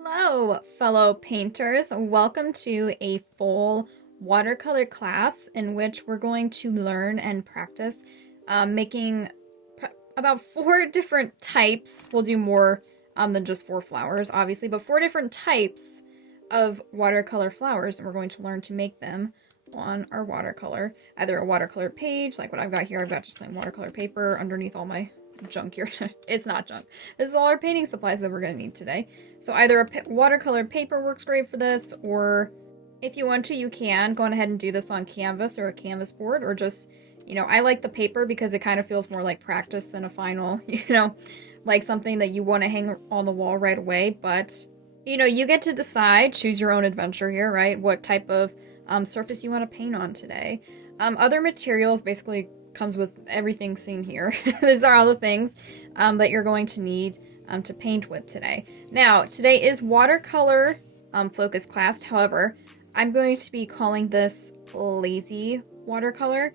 Hello, fellow painters. Welcome to a full watercolor class in which we're going to learn and practice making about 4 different types. We'll do more than just 4 flowers, obviously, but 4 different types of watercolor flowers, and we're going to learn to make them on our watercolor. Either a watercolor page, like what I've got here. I've got just plain watercolor paper underneath all my junk here. It's not junk. This is all our painting supplies that we're going to need today. So either a watercolor paper works great for this, or if you want to, you can go ahead and do this on canvas or a canvas board, or just, I like the paper because it kind of feels more like practice than a final, like something that you want to hang on the wall right away. But, you get to decide, choose your own adventure here, right? What type of surface you want to paint on today. Other materials basically comes with everything seen here. These are all the things that you're going to need to paint with today. Now, today is watercolor focus class. However, I'm going to be calling this lazy watercolor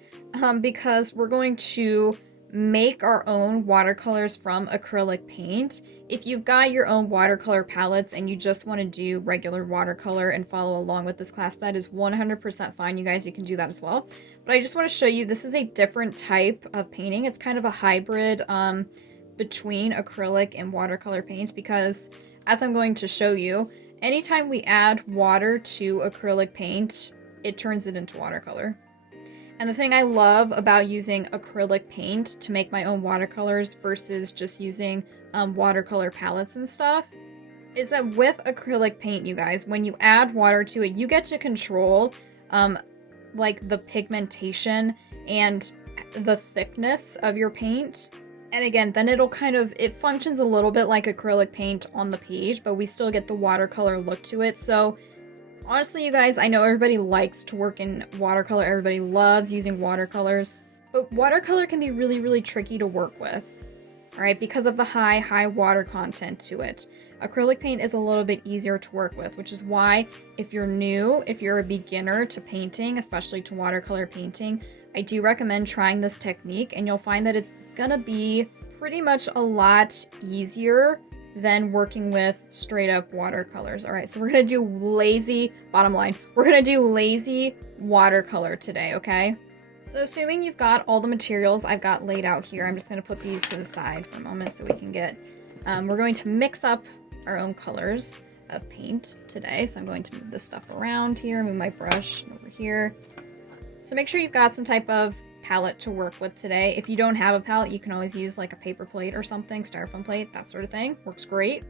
because we're going to make our own watercolors from acrylic paint. If you've got your own watercolor palettes and you just want to do regular watercolor and follow along with this class, that is 100% fine, you guys. You can do that as well. But I just want to show you, this is a different type of painting. It's kind of a hybrid between acrylic and watercolor paint because, as I'm going to show you, anytime we add water to acrylic paint, it turns it into watercolor. And the thing I love about using acrylic paint to make my own watercolors versus just using watercolor palettes and stuff is that with acrylic paint, you guys, when you add water to it, you get to control like the pigmentation and the thickness of your paint. And again, then it functions a little bit like acrylic paint on the page, but we still get the watercolor look to it. So honestly, you guys, I know everybody likes to work in watercolor. Everybody loves using watercolors, but watercolor can be really, really tricky to work with, all right, because of the high water content to it. Acrylic paint is a little bit easier to work with, which is why if you're new, if you're a beginner to painting, especially to watercolor painting, I do recommend trying this technique, and you'll find that it's gonna be pretty much a lot easier than working with straight up watercolors. All right, so we're gonna do bottom line, we're gonna do lazy watercolor today, okay? So assuming you've got all the materials I've got laid out here, I'm just gonna put these to the side for a moment so we can get, we're going to mix up our own colors of paint today. So I'm going to move this stuff around here, move my brush over here. So make sure you've got some type of palette to work with today. If you don't have a palette, you can always use like a paper plate or something, styrofoam plate, that sort of thing. Works great.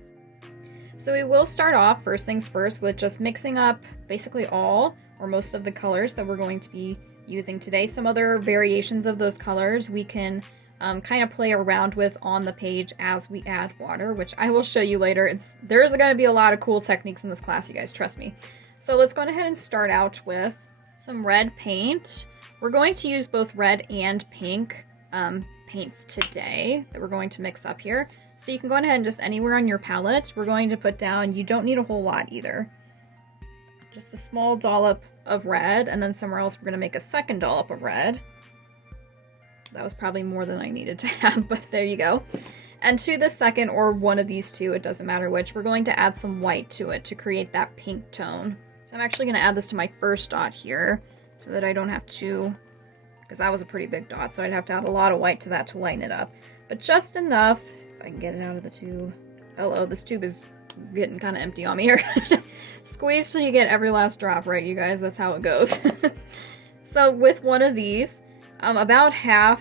So we will start off, first things first, with just mixing up basically all or most of the colors that we're going to be using today. Some other variations of those colors we can kind of play around with on the page as we add water, which I will show you later. There's going to be a lot of cool techniques in this class, you guys, trust me. So let's go ahead and start out with some red paint. We're going to use both red and pink paints today that we're going to mix up here. So you can go ahead and just anywhere on your palette, we're going to put down, you don't need a whole lot either. Just a small dollop of red, and then somewhere else we're going to make a second dollop of red. That was probably more than I needed to have, but there you go. And to the second, or one of these two, it doesn't matter which, we're going to add some white to it to create that pink tone. So I'm actually going to add this to my first dot here, so that I don't have to, because that was a pretty big dot, so I'd have to add a lot of white to that to lighten it up. But just enough, if I can get it out of the tube. Hello, this tube is getting kind of empty on me here. Squeeze till you get every last drop, right, you guys? That's how it goes. So with one of these, about a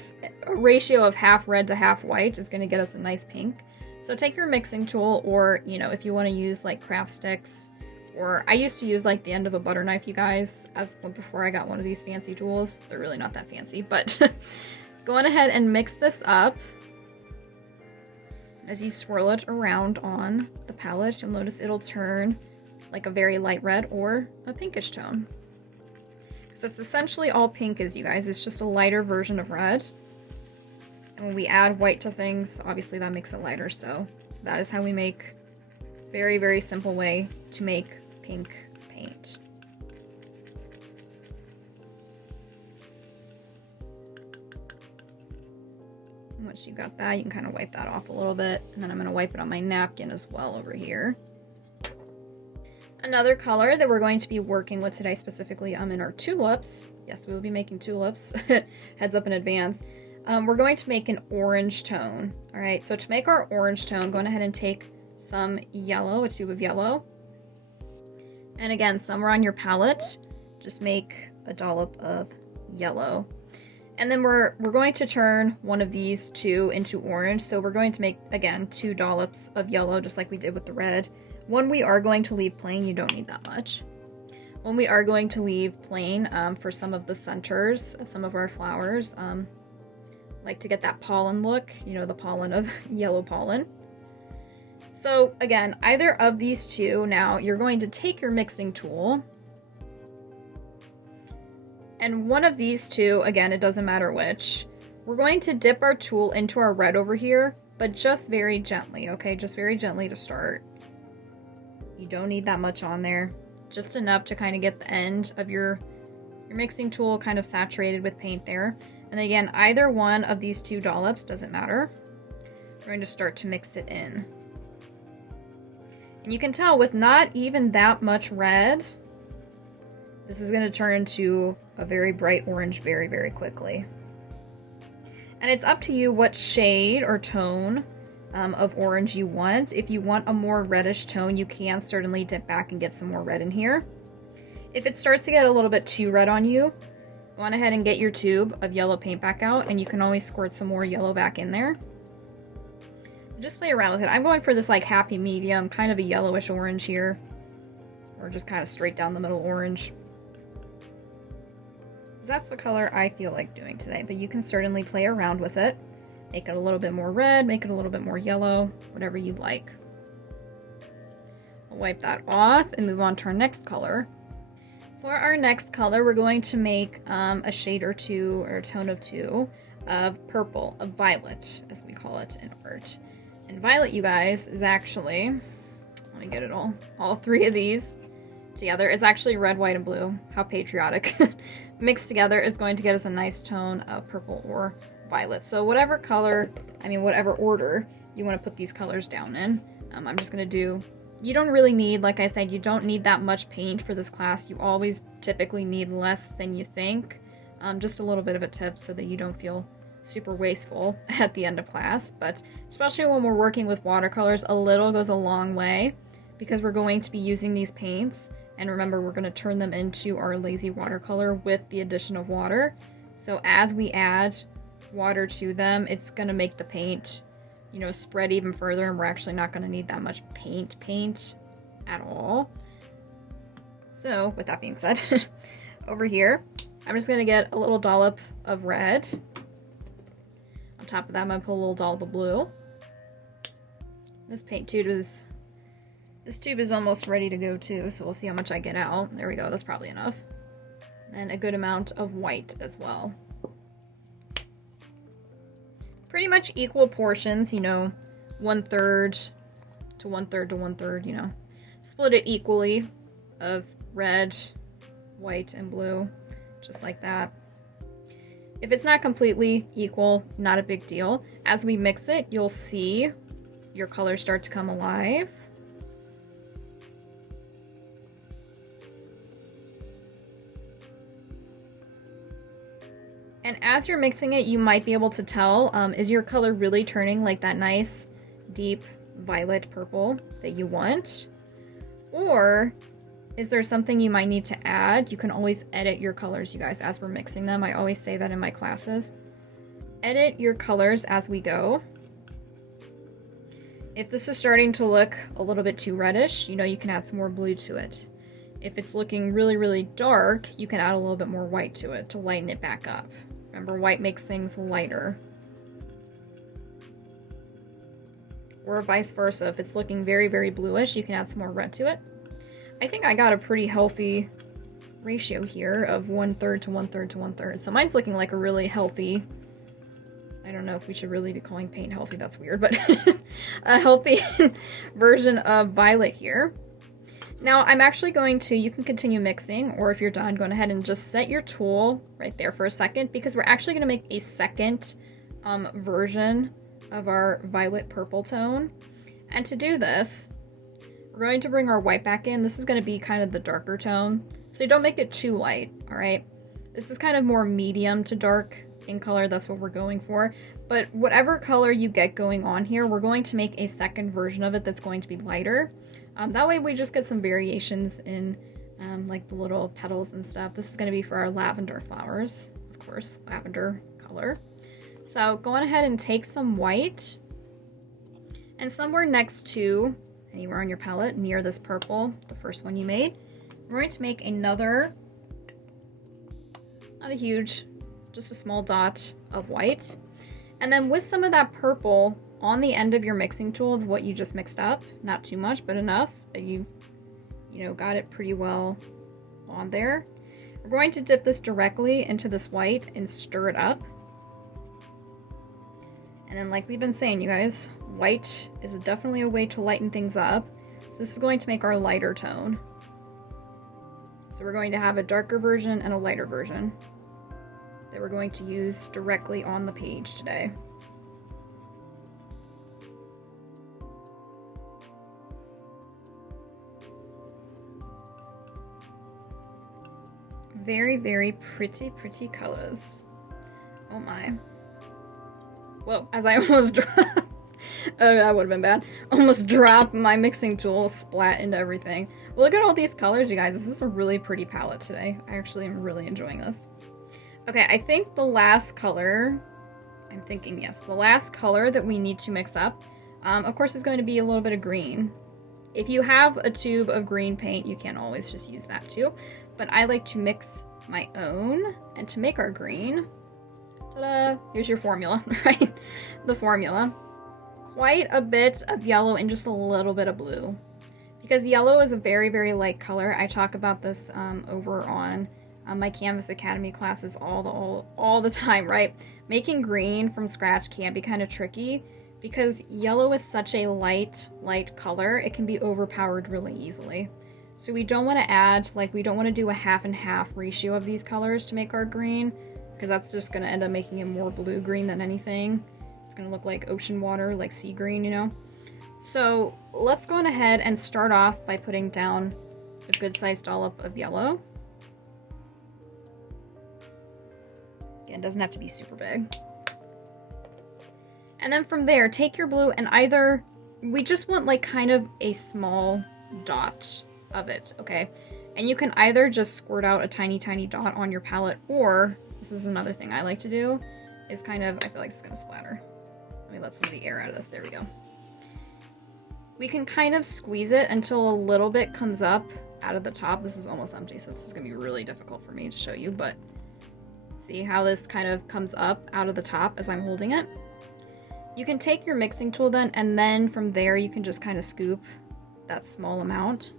ratio of half red to half white is going to get us a nice pink. So take your mixing tool, or, if you want to use like craft sticks, or I used to use like the end of a butter knife, you guys, before I got one of these fancy tools. They're really not that fancy, but go on ahead and mix this up. As you swirl it around on the palette, you'll notice it'll turn like a very light red or a pinkish tone. Because that's essentially all pink is, you guys. It's just a lighter version of red. And when we add white to things, obviously that makes it lighter. So that is how we make very, very simple way to make pink paint. Once you got that, you can kind of wipe that off a little bit, and then I'm going to wipe it on my napkin as well over here. Another color that we're going to be working with today specifically in our tulips. Yes, we will be making tulips. Heads up in advance. We're going to make an orange tone. All right, so to make our orange tone, go ahead and take some yellow, a tube of yellow. And again, somewhere on your palette, just make a dollop of yellow. And then we're going to turn one of these two into orange. So we're going to make, again, 2 dollops of yellow, just like we did with the red. One we are going to leave plain, you don't need that much. One we are going to leave plain for some of the centers of some of our flowers. Like to get that pollen look, you know, the pollen of yellow pollen. So again, either of these two, now you're going to take your mixing tool. And one of these two, again, it doesn't matter which, we're going to dip our tool into our red over here, but just very gently, okay? Just very gently to start. You don't need that much on there. Just enough to kind of get the end of your mixing tool kind of saturated with paint there. And again, either one of these 2 dollops, doesn't matter. We're going to start to mix it in. And you can tell with not even that much red, this is going to turn into a very bright orange very, very quickly. And it's up to you what shade or tone of orange you want. If you want a more reddish tone, you can certainly dip back and get some more red in here. If it starts to get a little bit too red on you, go on ahead and get your tube of yellow paint back out, and you can always squirt some more yellow back in there. Just play around with it. I'm going for this like happy medium, kind of a yellowish orange here, or just kind of straight down the middle orange. That's the color I feel like doing today, but you can certainly play around with it. Make it a little bit more red, make it a little bit more yellow, whatever you'd like. We'll wipe that off and move on to our next color. For our next color, we're going to make a shade or two, or a tone of 2, of purple, of violet, as we call it in art. And violet, you guys, is actually, let me get it all 3 of these together. It's actually red, white, and blue. How patriotic. Mixed together is going to get us a nice tone of purple or violet. So whatever color, whatever order you want to put these colors down in. I'm just going to do, you don't really need, like I said, you don't need that much paint for this class. You always typically need less than you think. Just a little bit of a tip so that you don't feel super wasteful at the end of class. But especially when we're working with watercolors, a little goes a long way because we're going to be using these paints. And remember, we're going to turn them into our lazy watercolor with the addition of water. So as we add water to them, it's going to make the paint, you know, spread even further, and we're actually not going to need that much paint at all. So with that being said, over here, I'm just going to get a little dollop of red. On top of that, I'm going to put a little dollop of blue. This tube is almost ready to go too, so we'll see how much I get out. There we go, that's probably enough. And a good amount of white as well. Pretty much equal portions, you know, 1/3 to 1/3 to 1/3, you know. Split it equally of red, white, and blue, just like that. If it's not completely equal, not a big deal. As we mix it, you'll see your colors start to come alive. And as you're mixing it, you might be able to tell, is your color really turning like that nice, deep violet purple that you want? Or is there something you might need to add? You can always edit your colors, you guys, as we're mixing them. I always say that in my classes. Edit your colors as we go. If this is starting to look a little bit too reddish, you know, you can add some more blue to it. If it's looking really, really dark, you can add a little bit more white to it to lighten it back up. Remember, white makes things lighter. Or vice versa. If it's looking very, very bluish, you can add some more red to it. I think I got a pretty healthy ratio here of 1/3 to 1/3 to 1/3. So mine's looking like a really healthy, I don't know if we should really be calling paint healthy, that's weird, but a healthy version of violet here. Now I'm actually going to, you can continue mixing, or if you're done, go ahead and just set your tool right there for a second, because we're actually going to make a second version of our violet purple tone. And to do this, We're going to bring our white back in. This is going to be kind of the darker tone, so you don't make it too light, all right? This is kind of more medium to dark in color. That's what we're going for. But whatever color you get going on here, we're going to make a second version of it that's going to be lighter. That way we just get some variations in like the little petals and stuff. This is going to be for our lavender flowers, of course, lavender color. So go on ahead and take some white, and somewhere next to, anywhere on your palette, near this purple, the first one you made, we're going to make another, not a huge, just a small dot of white. And then with some of that purple on the end of your mixing tool of what you just mixed up, not too much, but enough that you've, you know, got it pretty well on there. We're going to dip this directly into this white and stir it up. And then like we've been saying, you guys, white is definitely a way to lighten things up. So this is going to make our lighter tone. So we're going to have a darker version and a lighter version that we're going to use directly on the page today. Very, very pretty, pretty colors. Oh my. Whoa, as I almost dropped, that would have been bad. Almost dropped my mixing tool, splat into everything. Well, look at all these colors, you guys. This is a really pretty palette today. I actually am really enjoying this. Okay, I think the last color, I'm thinking, yes, the last color that we need to mix up, of course, is going to be a little bit of green. If you have a tube of green paint, you can always just use that too. But I like to mix my own, and to make our green, ta-da, here's your formula, right? The formula. Quite a bit of yellow and just a little bit of blue. Because yellow is a very, very light color. I talk about this over on my Canvas Academy classes all the time, right? Making green from scratch can be kind of tricky because yellow is such a light color. It can be overpowered really easily. So we don't want to add, like, we don't want to do a half and half ratio of these colors to make our green, because that's just going to end up making it more blue-green than anything. It's going to look like ocean water, like sea green, you know? So let's go on ahead and start off by putting down a good-sized dollop of yellow. Again, it doesn't have to be super big. And then from there, take your blue and either, we just want like kind of a small dot of it, okay? And you can either just squirt out a tiny, tiny dot on your palette, or, this is another thing I like to do, is kind of, I feel like it's gonna splatter. Let me let some of the air out of this, there we go. We can kind of squeeze it until a little bit comes up out of the top. This is almost empty, so this is gonna be really difficult for me to show you, but see how this kind of comes up out of the top as I'm holding it? You can take your mixing tool then, and then from there you can just kind of scoop that small amount,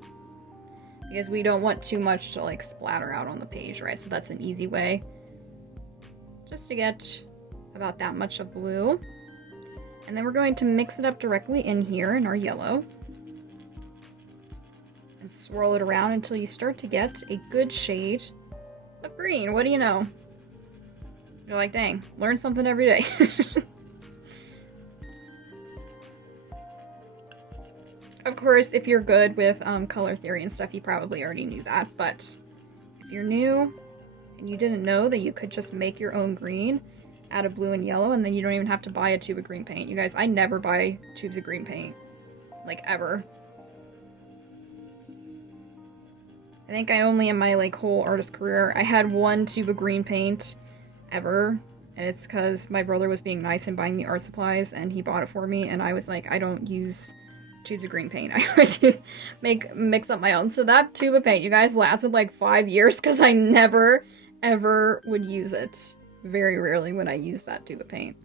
because we don't want too much to like splatter out on the page, right? So that's an easy way just to get about that much of blue. And then we're going to mix it up directly in here in our yellow and swirl it around until you start to get a good shade of green. What do you know? You're like, dang, learn something every day. Of course, if you're good with color theory and stuff, you probably already knew that, but if you're new and you didn't know that you could just make your own green out of blue and yellow, and then you don't even have to buy a tube of green paint. You guys, I never buy tubes of green paint, like ever. I think I only in my like whole artist career, I had one tube of green paint ever, and it's because my brother was being nice and buying me art supplies, and he bought it for me, and I was like, I don't use tubes of green paint. I always mix up my own. So that tube of paint, you guys, lasted like 5 years because I never ever would use it. Very rarely would I use that tube of paint.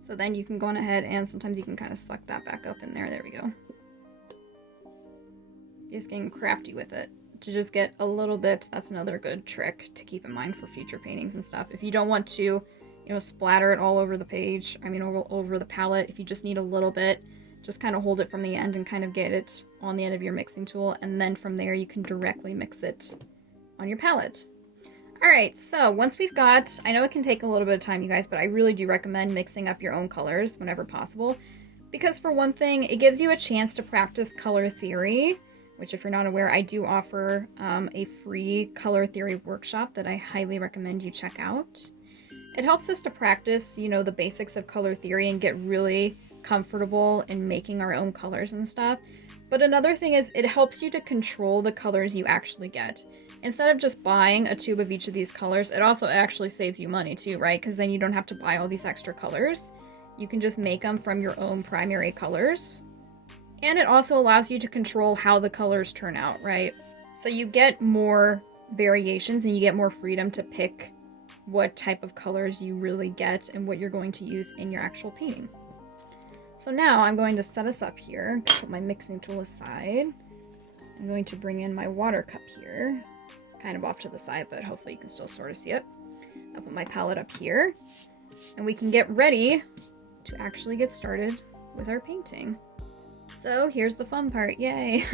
So then you can go on ahead and sometimes you can kind of suck that back up in there. There we go. Just getting crafty with it to just get a little bit. That's another good trick to keep in mind for future paintings and stuff. If you don't want to, you know, splatter it all over the page, I mean all over the palette, if you just need a little bit, just kind of hold it from the end and kind of get it on the end of your mixing tool, and then from there you can directly mix it on your palette. Alright, so once we've got, I know it can take a little bit of time, you guys, but I really do recommend mixing up your own colors whenever possible. Because for one thing, it gives you a chance to practice color theory, which if you're not aware, I do offer a free color theory workshop that I highly recommend you check out. It helps us to practice, you know, the basics of color theory and get really comfortable in making our own colors and stuff. But another thing is it helps you to control the colors you actually get. Instead of just buying a tube of each of these colors, it also actually saves you money too, right? Because then you don't have to buy all these extra colors. You can just make them from your own primary colors. And it also allows you to control how the colors turn out, right? So you get more variations and you get more freedom to pick what type of colors you really get and what you're going to use in your actual painting. So now I'm going to set us up here, put my mixing tool aside. I'm going to bring in my water cup here, kind of off to the side, but hopefully you can still sort of see it. I'll put my palette up here and we can get ready to actually get started with our painting. So here's the fun part, yay!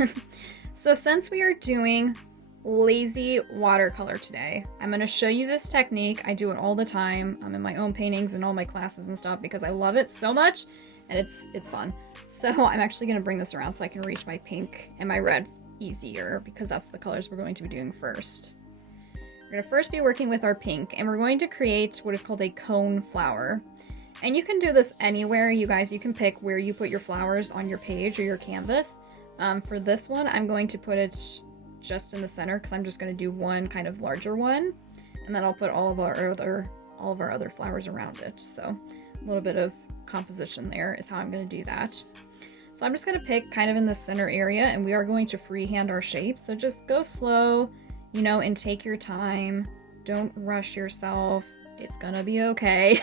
So since we are doing lazy watercolor today, I'm going to show you this technique. I do it all the time. I'm in my own paintings and all my classes and stuff because I love it so much and it's fun. So I'm actually going to bring this around so I can reach my pink and my red easier because that's the colors we're going to be doing first. We're going to first be working with our pink and we're going to create what is called a cone flower. And you can do this anywhere, you guys. You can pick where you put your flowers on your page or your canvas. For this one, I'm going to put it just in the center because I'm just going to do one kind of larger one. And then I'll put all of our other flowers around it. So a little bit of composition there is how I'm going to do that. So I'm just going to pick kind of in the center area and we are going to freehand our shapes. So just go slow, you know, and take your time. Don't rush yourself. It's going to be okay.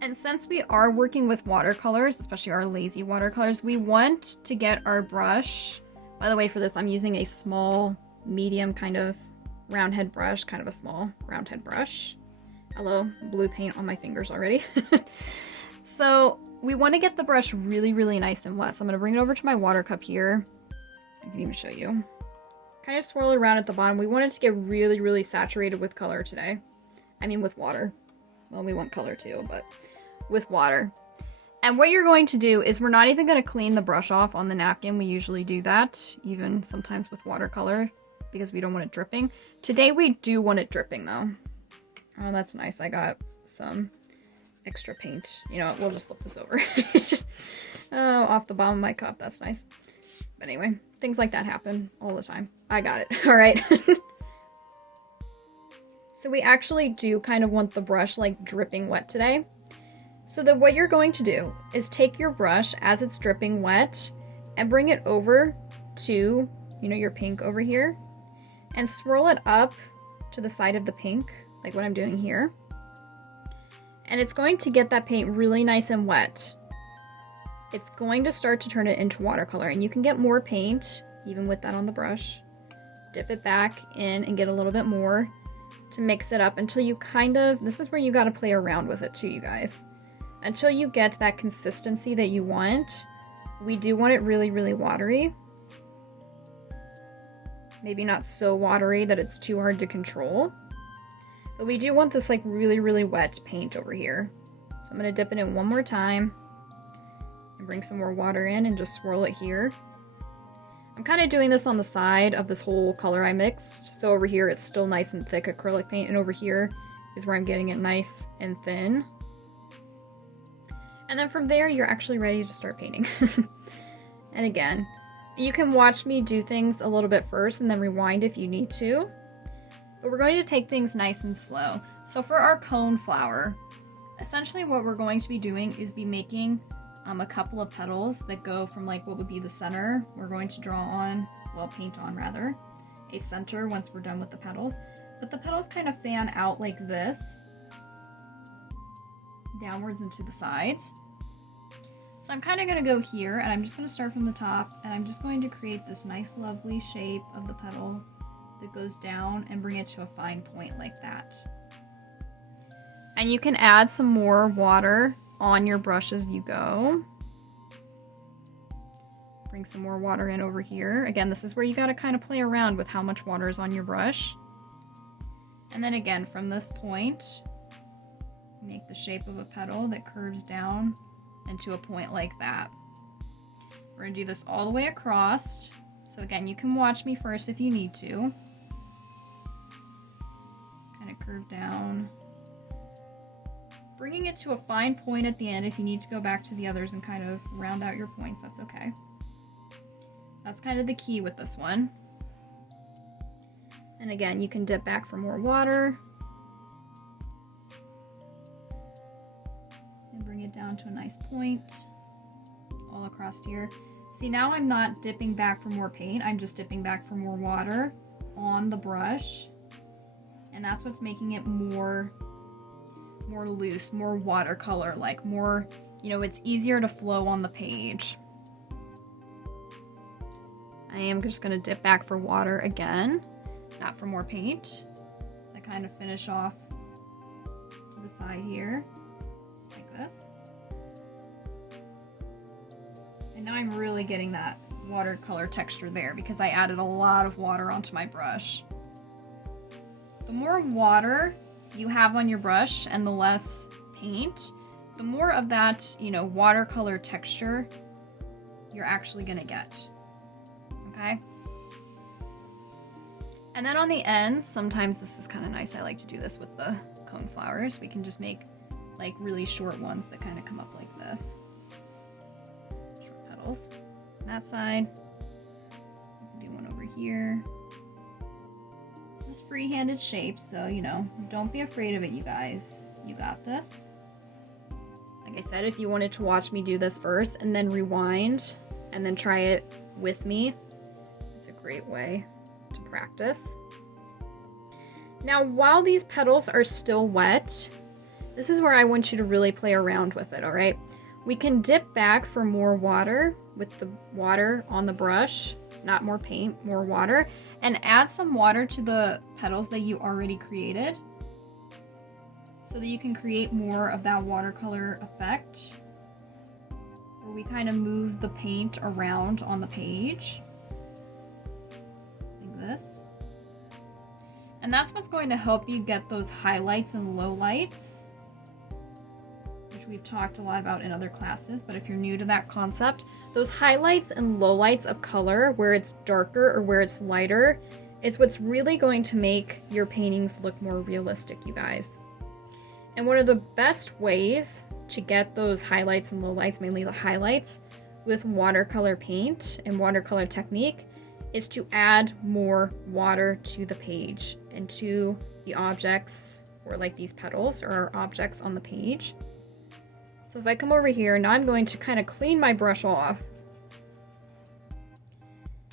And since we are working with watercolors, especially our lazy watercolors, we want to get our brush. By the way, for this, I'm using a small, medium kind of round head brush, kind of a small round head brush. Hello, blue paint on my fingers already. So we want to get the brush really, really nice and wet. So I'm going to bring it over to my water cup here. I can even show you. Kind of swirl it around at the bottom. We want it to get really, really saturated with color today. I mean with water. Well, we want color too, but with water. And what you're going to do is we're not even going to clean the brush off on the napkin. We usually do that, even sometimes with watercolor, because we don't want it dripping. Today we do want it dripping though. Oh, that's nice. I got some extra paint. You know what? We'll just flip this over. Oh, off the bottom of my cup. That's nice. But anyway, things like that happen all the time. I got it. All right. So we actually do kind of want the brush like dripping wet today. So that what you're going to do is take your brush as it's dripping wet and bring it over to, you know, your pink over here and swirl it up to the side of the pink, like what I'm doing here. And it's going to get that paint really nice and wet. It's going to start to turn it into watercolor and you can get more paint even with that on the brush. Dip it back in and get a little bit more to mix it up until you kind of, this is where you got to play around with it too, you guys. Until you get that consistency that you want. We do want it really, really watery. Maybe not so watery that it's too hard to control. But we do want this like really, really wet paint over here. So I'm going to dip it in one more time. And bring some more water in and just swirl it here. I'm kind of doing this on the side of this whole color I mixed. So over here it's still nice and thick acrylic paint. And over here is where I'm getting it nice and thin. And then from there, you're actually ready to start painting. And again, you can watch me do things a little bit first and then rewind if you need to. But we're going to take things nice and slow. So for our cone flower, essentially what we're going to be doing is be making a couple of petals that go from like what would be the center. We're going to draw on, well, paint on rather, a center once we're done with the petals. But the petals kind of fan out like this, downwards and to the sides. So I'm kind of going to go here and I'm just going to start from the top and I'm just going to create this nice lovely shape of the petal that goes down and bring it to a fine point like that. And you can add some more water on your brush as you go. Bring some more water in over here. Again, this is where you got to kind of play around with how much water is on your brush. And then again, from this point, make the shape of a petal that curves down and to a point like that. We're gonna do this all the way across. So again, you can watch me first if you need to. Kind of curve down. Bringing it to a fine point at the end. If you need to go back to the others and kind of round out your points, that's okay. That's kind of the key with this one. And again, you can dip back for more water. And bring it down to a nice point all across here. See, now I'm not dipping back for more paint, I'm just dipping back for more water on the brush. And that's what's making it more loose, more watercolor, like more, you know, it's easier to flow on the page. I am just gonna dip back for water again, not for more paint. I kind of finish off to the side here, like this. And now I'm really getting that watercolor texture there because I added a lot of water onto my brush. The more water you have on your brush and the less paint, the more of that, you know, watercolor texture you're actually gonna get, okay? And then on the ends, sometimes this is kind of nice. I like to do this with the coneflowers. We can just make like really short ones that kind of come up like this. Short petals. On that side. Do one over here. This is free-handed shapes, so, you know, don't be afraid of it, you guys. You got this. Like I said, if you wanted to watch me do this first and then rewind and then try it with me, it's a great way to practice. Now, while these petals are still wet, this is where I want you to really play around with it, all right? We can dip back for more water with the water on the brush, not more paint, more water, and add some water to the petals that you already created so that you can create more of that watercolor effect where we kind of move the paint around on the page like this. And that's what's going to help you get those highlights and lowlights, which we've talked a lot about in other classes, but if you're new to that concept, those highlights and lowlights of color, where it's darker or where it's lighter, is what's really going to make your paintings look more realistic, you guys. And one of the best ways to get those highlights and lowlights, mainly the highlights, with watercolor paint and watercolor technique is to add more water to the page and to the objects, or like these petals or objects on the page. So if I come over here, now I'm going to kind of clean my brush off.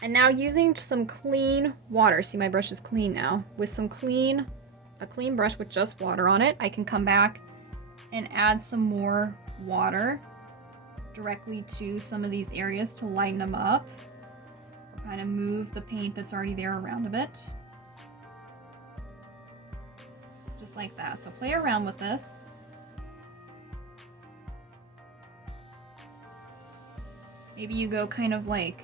And now using some clean water, see my brush is clean now, with a clean brush with just water on it, I can come back and add some more water directly to some of these areas to lighten them up. Or kind of move the paint that's already there around a bit. Just like that. So play around with this. Maybe you go kind of like,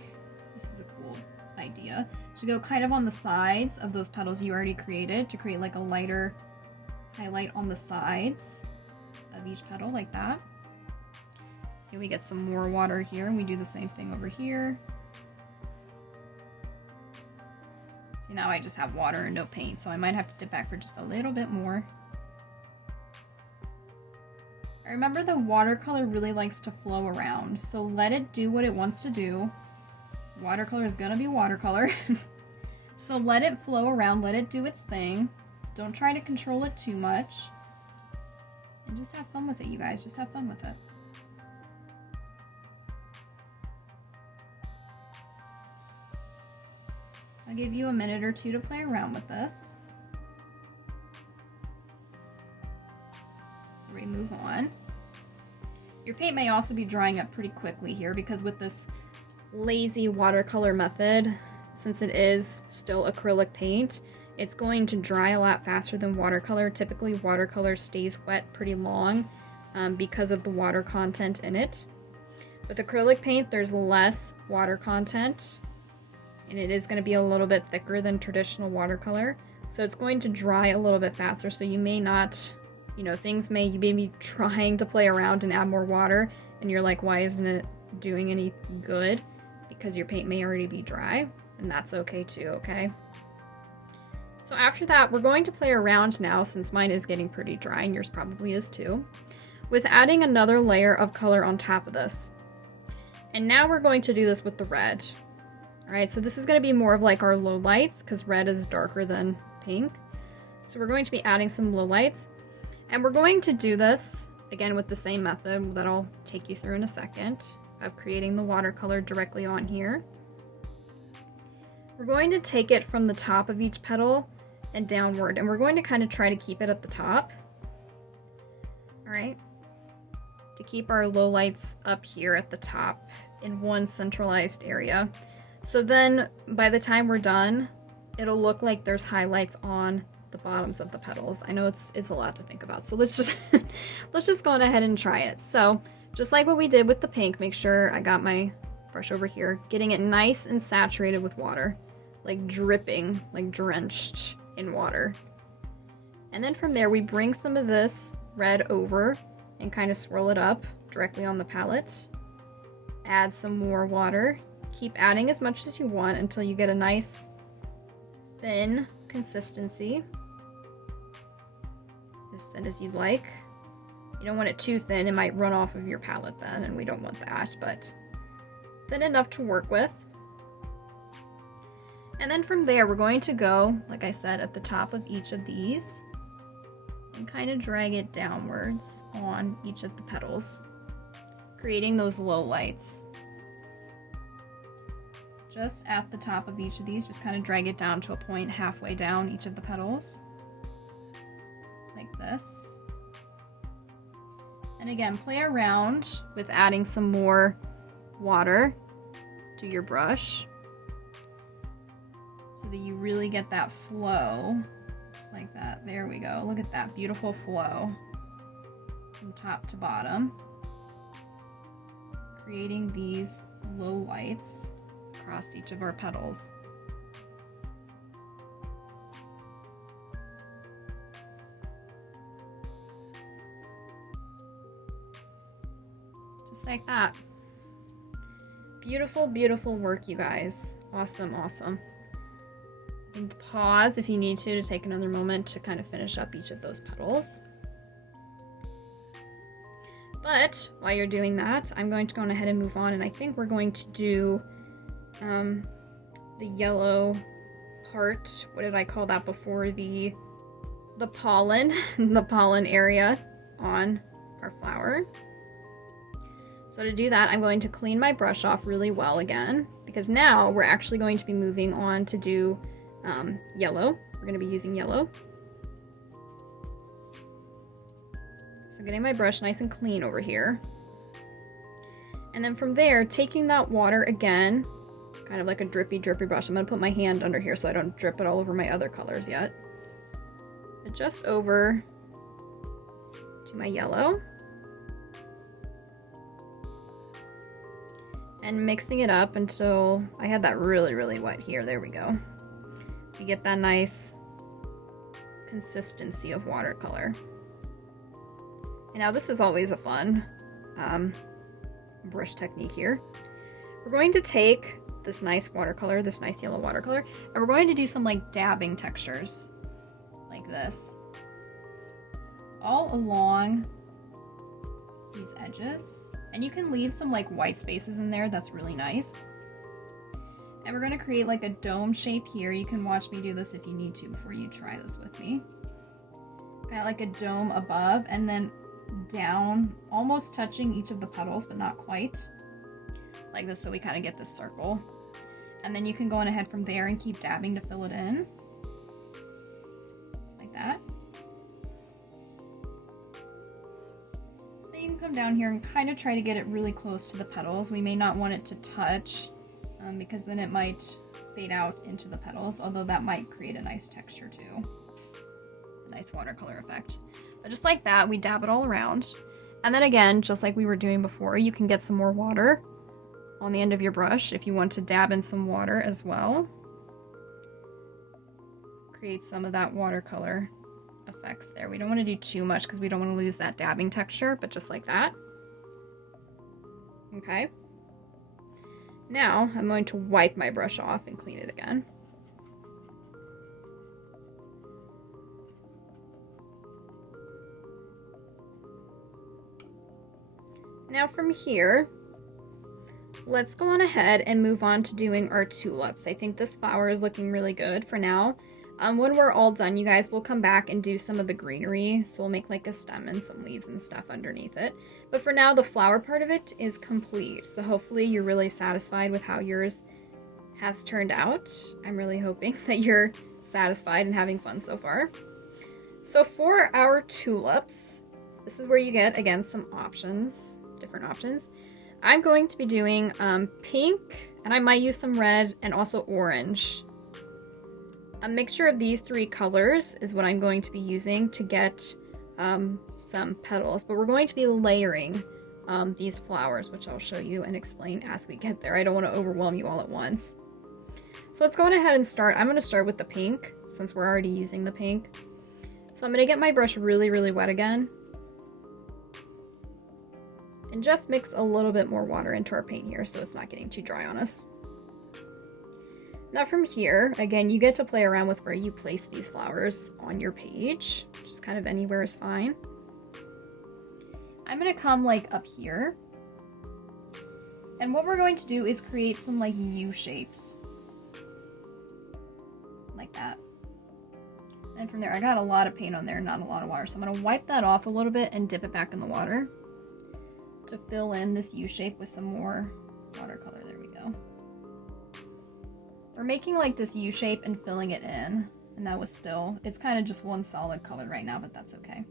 this is a cool idea, to go kind of on the sides of those petals you already created to create like a lighter highlight on the sides of each petal like that. Okay, we get some more water here and we do the same thing over here. See, now I just have water and no paint, so I might have to dip back for just a little bit more. I remember the watercolor really likes to flow around, so let it do what it wants to do. Watercolor is gonna be watercolor. So let it flow around, let it do its thing. Don't try to control it too much. And just have fun with it, you guys. Just have fun with it. I'll give you a minute or two to play around with this. So we move on. Your paint may also be drying up pretty quickly here because with this lazy watercolor method, since it is still acrylic paint, it's going to dry a lot faster than watercolor. Typically watercolor stays wet pretty long because of the water content in it. With acrylic paint, there's less water content and it is going to be a little bit thicker than traditional watercolor, so it's going to dry a little bit faster, so you may not you know, things you may be trying to play around and add more water, and you're like, why isn't it doing any good? Because your paint may already be dry, and that's okay too, okay? So after that, we're going to play around now, since mine is getting pretty dry, and yours probably is too, with adding another layer of color on top of this. And now we're going to do this with the red. All right, so this is going to be more of like our low lights, because red is darker than pink. So we're going to be adding some low lights, and we're going to do this again with the same method that I'll take you through in a second, of creating the watercolor directly on here. We're going to take it from the top of each petal and downward, and we're going to kind of try to keep it at the top. All right, to keep our low lights up here at the top in one centralized area. So then by the time we're done, it'll look like there's highlights on the bottoms of the petals. I know it's a lot to think about, so let's just let's just go on ahead and try it. So just like what we did with the pink, make sure I got my brush over here, getting it nice and saturated with water, like dripping, like drenched in water. And then from there, we bring some of this red over and kind of swirl it up directly on the palette. Add some more water. Keep adding as much as you want until you get a nice thin consistency, as thin as you'd like. You don't want it too thin, it might run off of your palette then, and we don't want that, but thin enough to work with. And then from there, we're going to go, like I said, at the top of each of these and kind of drag it downwards on each of the petals, creating those low lights. Just at the top of each of these, just kind of drag it down to a point halfway down each of the petals. Just like this. And again, play around with adding some more water to your brush so that you really get that flow. Just like that. There we go. Look at that beautiful flow from top to bottom. Creating these low lights across each of our petals. Just like that. Beautiful, beautiful work, you guys. Awesome, awesome. And pause if you need to take another moment to kind of finish up each of those petals. But while you're doing that, I'm going to go on ahead and move on, and I think we're going to do the yellow part. What did I call that before? The pollen, the pollen area on our flower. So to do that, I'm going to clean my brush off really well again, because now we're actually going to be moving on to do yellow. We're going to be using yellow. So getting my brush nice and clean over here. And then from there, taking that water again, kind of like a drippy brush. I'm going to put my hand under here so I don't drip it all over my other colors yet. But just over to my yellow. And mixing it up until I had that really, really wet here. There we go. You get that nice consistency of watercolor. And now this is always a fun brush technique here. We're going to take this nice watercolor, this nice yellow watercolor, and we're going to do some like dabbing textures like this all along these edges. And you can leave some like white spaces in there. That's really nice. And we're going to create like a dome shape here. You can watch me do this if you need to before you try this with me. Kind of like a dome above and then down, almost touching each of the petals, but not quite. Like this, so we kind of get this circle. And then you can go on ahead from there and keep dabbing to fill it in. Just like that. Then you can come down here and kind of try to get it really close to the petals. We may not want it to touch because then it might fade out into the petals, although that might create a nice texture too. A nice watercolor effect. But just like that, we dab it all around. And then again, just like we were doing before, you can get some more water on the end of your brush if you want to dab in some water as well. Create some of that watercolor effect. effects there. We don't want to do too much because we don't want to lose that dabbing texture, but just like that. Okay. Now I'm going to wipe my brush off and clean it again. Now from here, let's go on ahead and move on to doing our tulips. I think this flower is looking really good for now. When we're all done, you guys, will come back and do some of the greenery. So we'll make like a stem and some leaves and stuff underneath it. But for now, the flower part of it is complete. So hopefully you're really satisfied with how yours has turned out. I'm really hoping that you're satisfied and having fun so far. So for our tulips, this is where you get, again, some options, different options. I'm going to be doing pink, and I might use some red and also orange. A mixture of these three colors is what I'm going to be using to get some petals, but we're going to be layering these flowers, which I'll show you and explain as we get there. I don't want to overwhelm you all at once. So let's go on ahead and start. I'm going to start with the pink since we're already using the pink. So I'm going to get my brush really, really wet again. And just mix a little bit more water into our paint here so it's not getting too dry on us. Now from here, again, you get to play around with where you place these flowers on your page. Just kind of anywhere is fine. I'm going to come like up here. And what we're going to do is create some like U shapes. Like that. And from there, I got a lot of paint on there, not a lot of water. So I'm going to wipe that off a little bit and dip it back in the water to fill in this U shape with some more watercolor. There we go. We're making like this U shape and filling it in, and that was still, it's kind of just one solid color right now, but that's okay.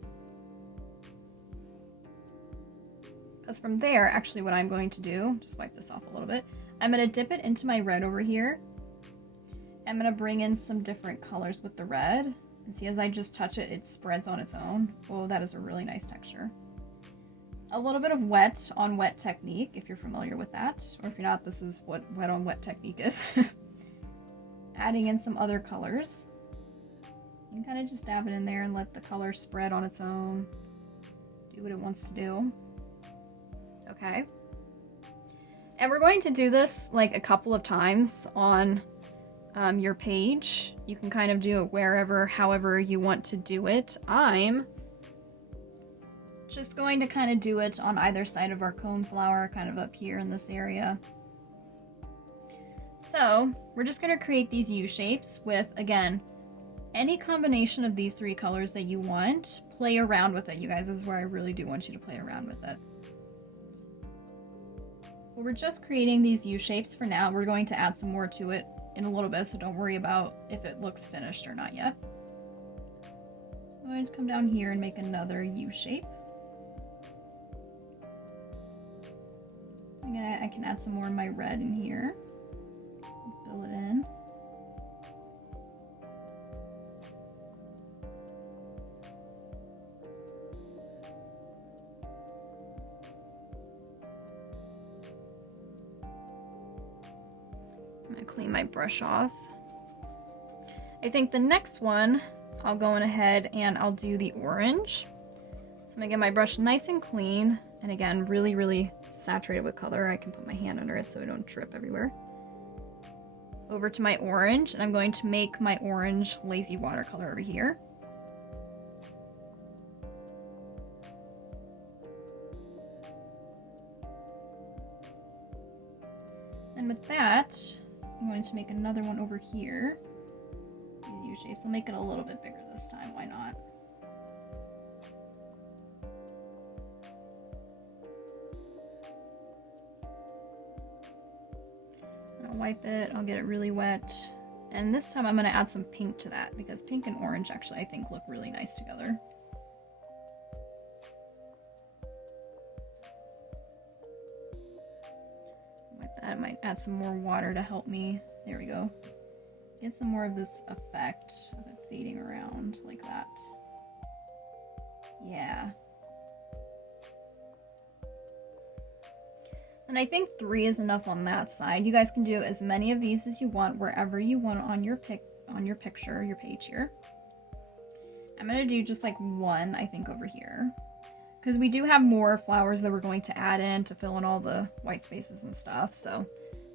Because from there, actually what I'm going to do, just wipe this off a little bit, I'm going to dip it into my red over here. I'm going to bring in some different colors with the red, and see as I just touch it, it spreads on its own. Oh, that is a really nice texture. A little bit of wet on wet technique, if you're familiar with that, or if you're not, this is what wet on wet technique is. Adding in some other colors. You can kind of just dab it in there and let the color spread on its own. Do what it wants to do. Okay. And we're going to do this like a couple of times on your page. You can kind of do it wherever, however you want to do it. I'm just going to kind of do it on either side of our coneflower, kind of up here in this area. So we're just going to create these U shapes with, again, any combination of these three colors that you want. Play around with it, you guys. This is where I really do want you to play around with it. Well, we're just creating these U shapes for now. We're going to add some more to it in a little bit, so don't worry about if it looks finished or not yet. I'm going to come down here and make another U shape. Again, I can add some more of my red in here. Fill it in. I'm going to clean my brush off. I think the next one, I'll go on ahead and I'll do the orange. So I'm going to get my brush nice and clean. And again, really, really saturated with color. I can put my hand under it so I don't drip everywhere. Over to my orange, and I'm going to make my orange lazy watercolor over here. And with that, I'm going to make another one over here. These U shapes. I'll make it a little bit bigger this time. Why not? I'll wipe it. I'll get it really wet. And this time I'm going to add some pink to that because pink and orange actually I think look really nice together. Wipe that. I might add some more water to help me. There we go. Get some more of this effect of it fading around like that. Yeah. And I think 3 is enough on that side. You guys can do as many of these as you want wherever you want on your picture, your page here. I'm I'm gonna do just like one, I think, over here. Because we do have more flowers that we're going to add in to fill in all the white spaces and stuff. So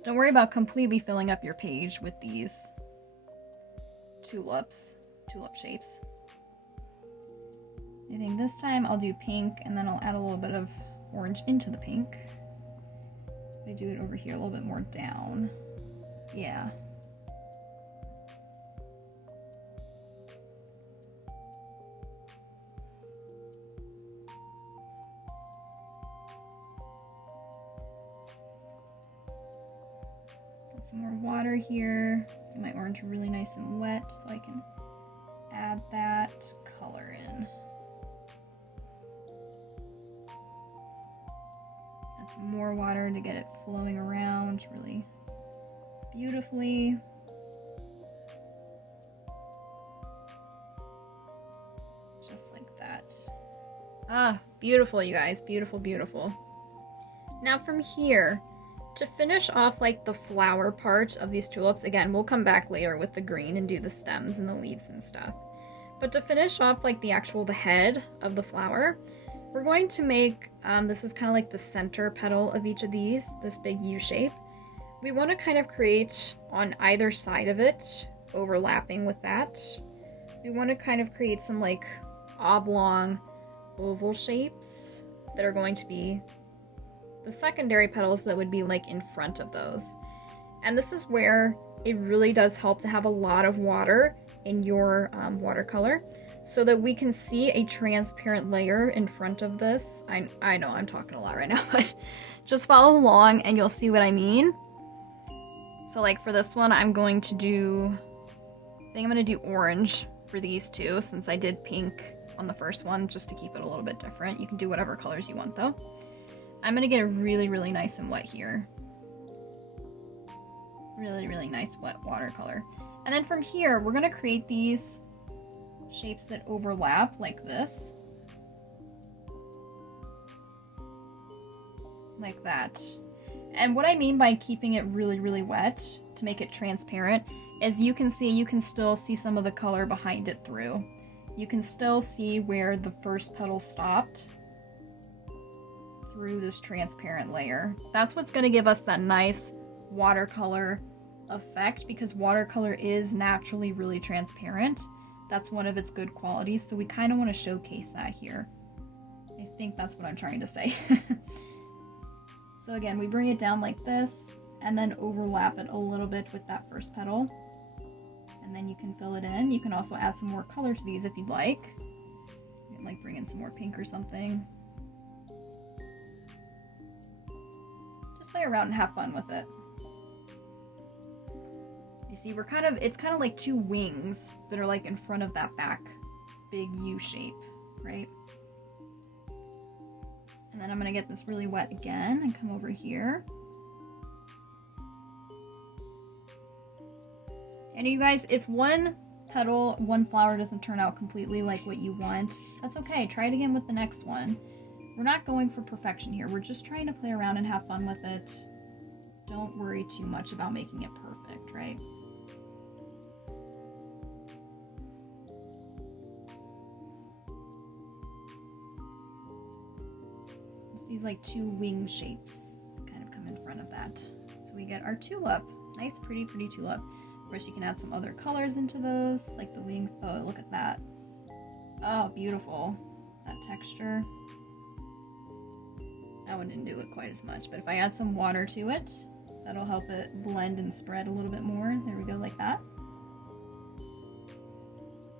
don't worry about completely filling up your page with these tulip shapes. I think this time I'll do pink and then I'll add a little bit of orange into the pink. I do it over here a little bit more down. Yeah. Some more water here. Get my orange really nice and wet so I can add that color in. Add some more water to get it flowing around really beautifully. Just like that. Ah, beautiful, you guys. Beautiful, beautiful. Now from here, to finish off like the flower part of these tulips, again, we'll come back later with the green and do the stems and the leaves and stuff. But to finish off like the head of the flower, we're going to make, this is kind of like the center petal of each of these, this big U shape. We want to kind of create on either side of it, overlapping with that. We want to kind of create some like oblong oval shapes that are going to be the secondary petals that would be like in front of those. And this is where it really does help to have a lot of water in your watercolor so that we can see a transparent layer in front of this. I know I'm talking a lot right now, but just follow along and you'll see what I mean. So like for this one, I'm going to do, I think I'm going to do orange for these two since I did pink on the first one just to keep it a little bit different. You can do whatever colors you want though. I'm gonna get it really, really nice and wet here. Really, really nice wet watercolor. And then from here, we're gonna create these shapes that overlap like this. Like that. And what I mean by keeping it really, really wet to make it transparent is you can still see some of the color behind it through. You can still see where the first petal stopped through this transparent layer. That's what's going to give us that nice watercolor effect because watercolor is naturally really transparent. That's one of its good qualities, so we kind of want to showcase that here. I think that's what I'm trying to say. So again, we bring it down like this and then overlap it a little bit with that first petal. And then you can fill it in. You can also add some more color to these if you'd like. You can like bring in some more pink or something. Play around and have fun with it. You see, it's kind of like two wings that are like in front of that back big U shape, right? And then I'm gonna get this really wet again and come over here. And you guys, if one flower doesn't turn out completely like what you want, that's okay. Try it again with the next one. We're not going for perfection here. We're just trying to play around and have fun with it. Don't worry too much about making it perfect, right? It's these like two wing shapes that kind of come in front of that. So we get our tulip. Nice, pretty, pretty tulip. Of course, you can add some other colors into those, like the wings. Oh, look at that. Oh, beautiful. That texture. That one didn't do it quite as much, but if I add some water to it, that'll help it blend and spread a little bit more. There we go, like that.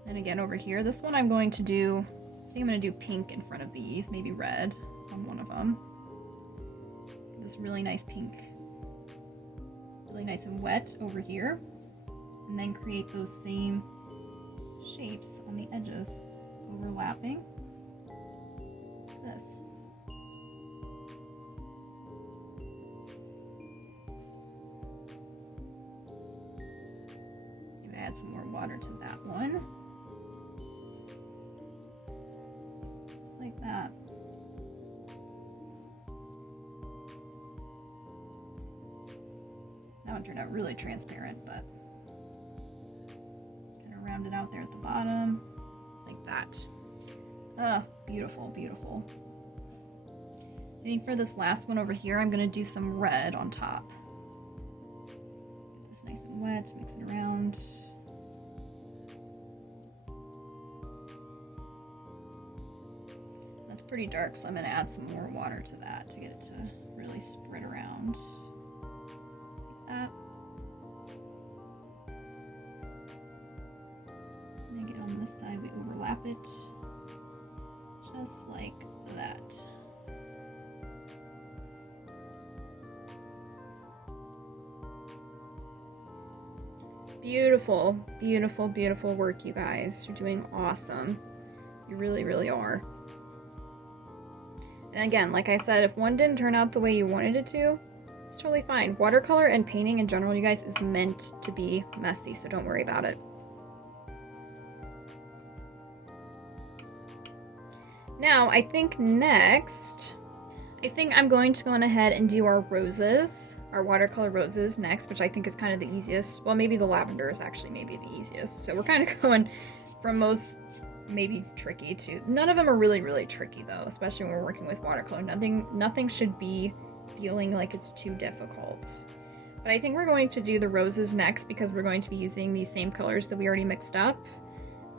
And again, over here, this one I'm going to do, I think I'm going to do pink in front of these, maybe red on one of them. This really nice pink, really nice and wet over here. And then create those same shapes on the edges, overlapping. This. Add some more water to that one. Just like that. That one turned out really transparent, but kind of round it out there at the bottom, like that. that. Beautiful, beautiful. I think for this last one over here, I'm gonna do some red on top. Get this nice and wet, mix it around. That's pretty dark, so I'm gonna add some more water to that to get it to really spread around. Like that. And then get on this side, we overlap it. Just like that. Beautiful, beautiful, beautiful work, you guys. You're doing awesome. You really, really are. And again, like I said, if one didn't turn out the way you wanted it to, it's totally fine. Watercolor and painting in general, you guys, is meant to be messy, so don't worry about it. Now, I think next, I'm going to go on ahead and do our roses, our watercolor roses next, which I think is kind of the easiest. Well, maybe the lavender is actually maybe the easiest. So we're kind of going from most maybe tricky to, none of them are really, really tricky though, especially when we're working with watercolor. Nothing should be feeling like it's too difficult. But I think we're going to do the roses next because we're going to be using these same colors that we already mixed up.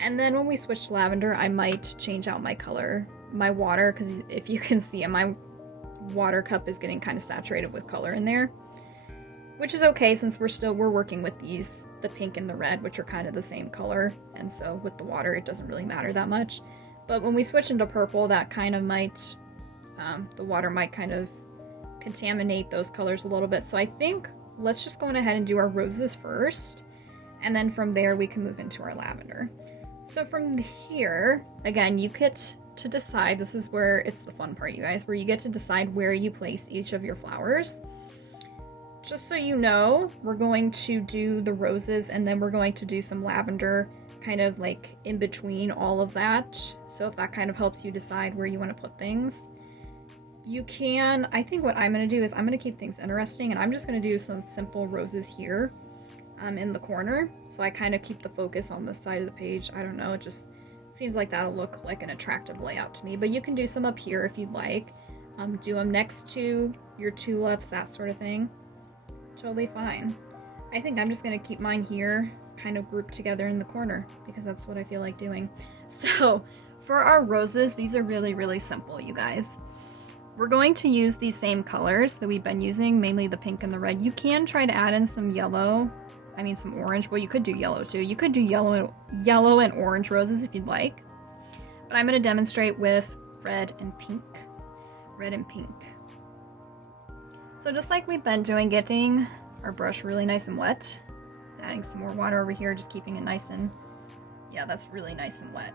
And then when we switch to lavender, I might change out my color, my water, because if you can see it, my water cup is getting kind of saturated with color in there. Which is okay since we're working with these, the pink and the red, which are kind of the same color. And so with the water, it doesn't really matter that much. But when we switch into purple, that kind of might, the water might kind of contaminate those colors a little bit. So I think let's just go on ahead and do our roses first. And then from there, we can move into our lavender. So from here, again, you get to decide, this is where it's the fun part, you guys, where you get to decide where you place each of your flowers. Just so you know, we're going to do the roses and then we're going to do some lavender kind of like in between all of that. So if that kind of helps you decide where you want to put things, you can. I think what I'm going to do is I'm going to keep things interesting and I'm just going to do some simple roses here in the corner. So I kind of keep the focus on this side of the page. I don't know, it just seems like that'll look like an attractive layout to me. But you can do some up here if you'd like. Do them next to your tulips, that sort of thing. Totally fine. I think I'm just going to keep mine here kind of grouped together in the corner because that's what I feel like doing. So for our roses, these are really, really simple, you guys. We're going to use these same colors that we've been using, mainly the pink and the red. You can try to add in some yellow, some orange. Well, you could do yellow too. You could do yellow and orange roses if you'd like. But I'm going to demonstrate with red and pink. Red and pink. So just like we've been doing, getting our brush really nice and wet, adding some more water over here, just keeping it nice and, yeah, that's really nice and wet.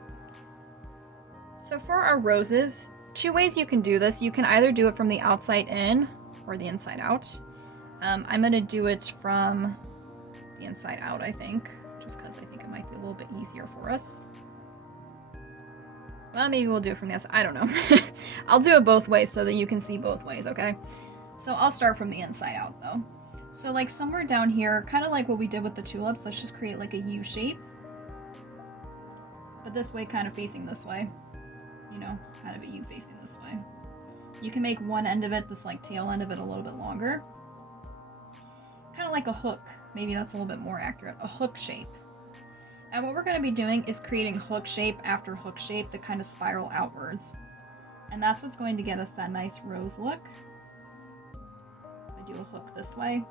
So for our roses, two ways you can do this. You can either do it from the outside in or the inside out. I'm going to do it from the inside out, I think, just because I think it might be a little bit easier for us. Well, maybe we'll do it from the outside. I don't know. I'll do it both ways so that you can see both ways, okay? So I'll start from the inside out though. So like somewhere down here, kind of like what we did with the tulips, let's just create like a U shape. But this way, kind of facing this way. You know, kind of a U facing this way. You can make one end of it, this like tail end of it, a little bit longer. Kind of like a hook. Maybe that's a little bit more accurate. A hook shape. And what we're going to be doing is creating hook shape after hook shape that kind of spiral outwards. And that's what's going to get us that nice rose look. Do a hook this way.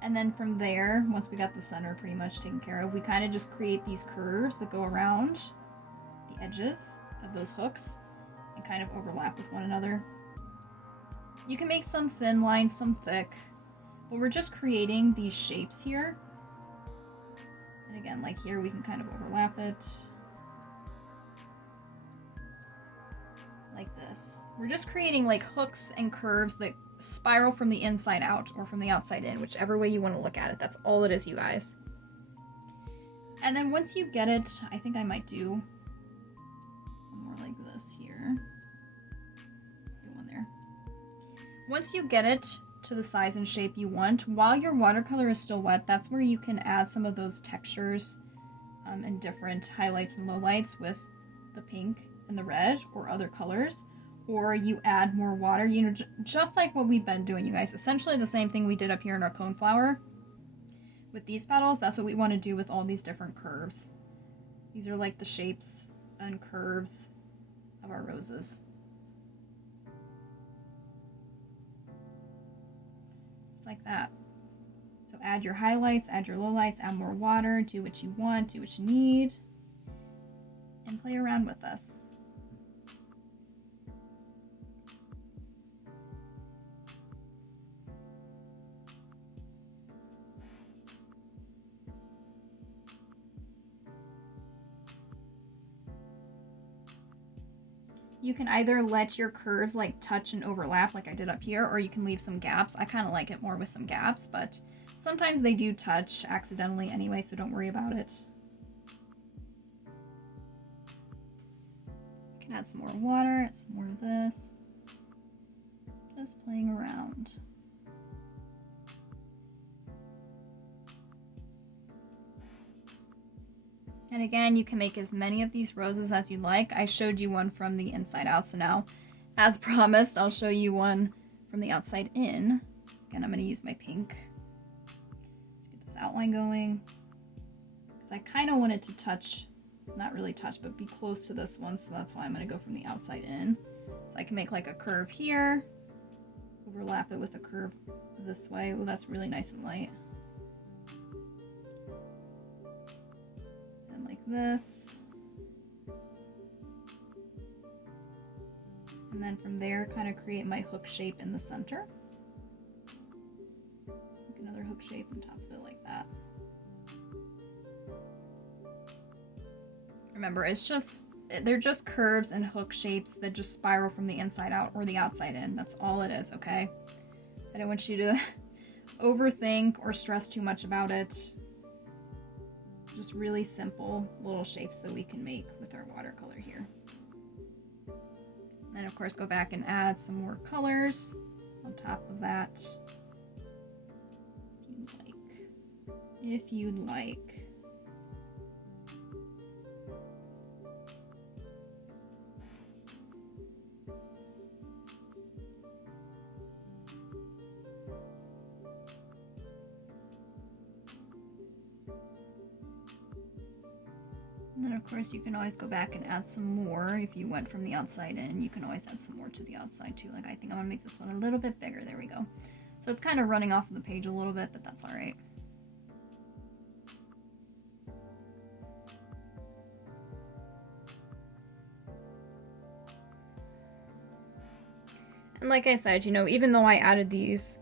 And then from there, once we got the center pretty much taken care of, we kind of just create these curves that go around the edges of those hooks and kind of overlap with one another. You can make some thin lines, some thick, but we're just creating these shapes here. And again, like here, we can kind of overlap it like this. We're just creating like hooks and curves that spiral from the inside out or from the outside in, whichever way you want to look at it. That's all it is, you guys. And then once you get it, I think I might do more like this here. Do one there. Once you get it to the size and shape you want, while your watercolor is still wet, that's where you can add some of those textures and different highlights and lowlights with the pink and the red or other colors, or you add more water, you know, just like what we've been doing, you guys. Essentially the same thing we did up here in our coneflower. With these petals, that's what we want to do with all these different curves. These are like the shapes and curves of our roses. Just like that. So add your highlights, add your lowlights, add more water, do what you want, do what you need, and play around with us. You can either let your curves like touch and overlap like I did up here, or you can leave some gaps. I kind of like it more with some gaps, but sometimes they do touch accidentally anyway, so don't worry about it. You can add some more water, add some more of this. Just playing around. And again, you can make as many of these roses as you like. I showed you one from the inside out, so now, as promised, I'll show you one from the outside in. Again, I'm going to use my pink to get this outline going. Because I kind of want it to touch, not really touch, but be close to this one, so that's why I'm going to go from the outside in. So I can make like a curve here, overlap it with a curve this way. Oh, that's really nice and light. This, and then from there kind of create my hook shape in the center. Make another hook shape on top of it like that. Remember, they're just curves and hook shapes that just spiral from the inside out or the outside in. That's all it is, okay? I don't want you to overthink or stress too much about it. Just really simple little shapes that we can make with our watercolor here. And of course go back and add some more colors on top of that if you'd like. And then of course you can always go back and add some more. If you went from the outside in, you can always add some more to the outside too. Like I think I'm gonna make this one a little bit bigger. There we go. So it's kind of running off of the page a little bit, but that's all right. And like I said, you know, even though I added these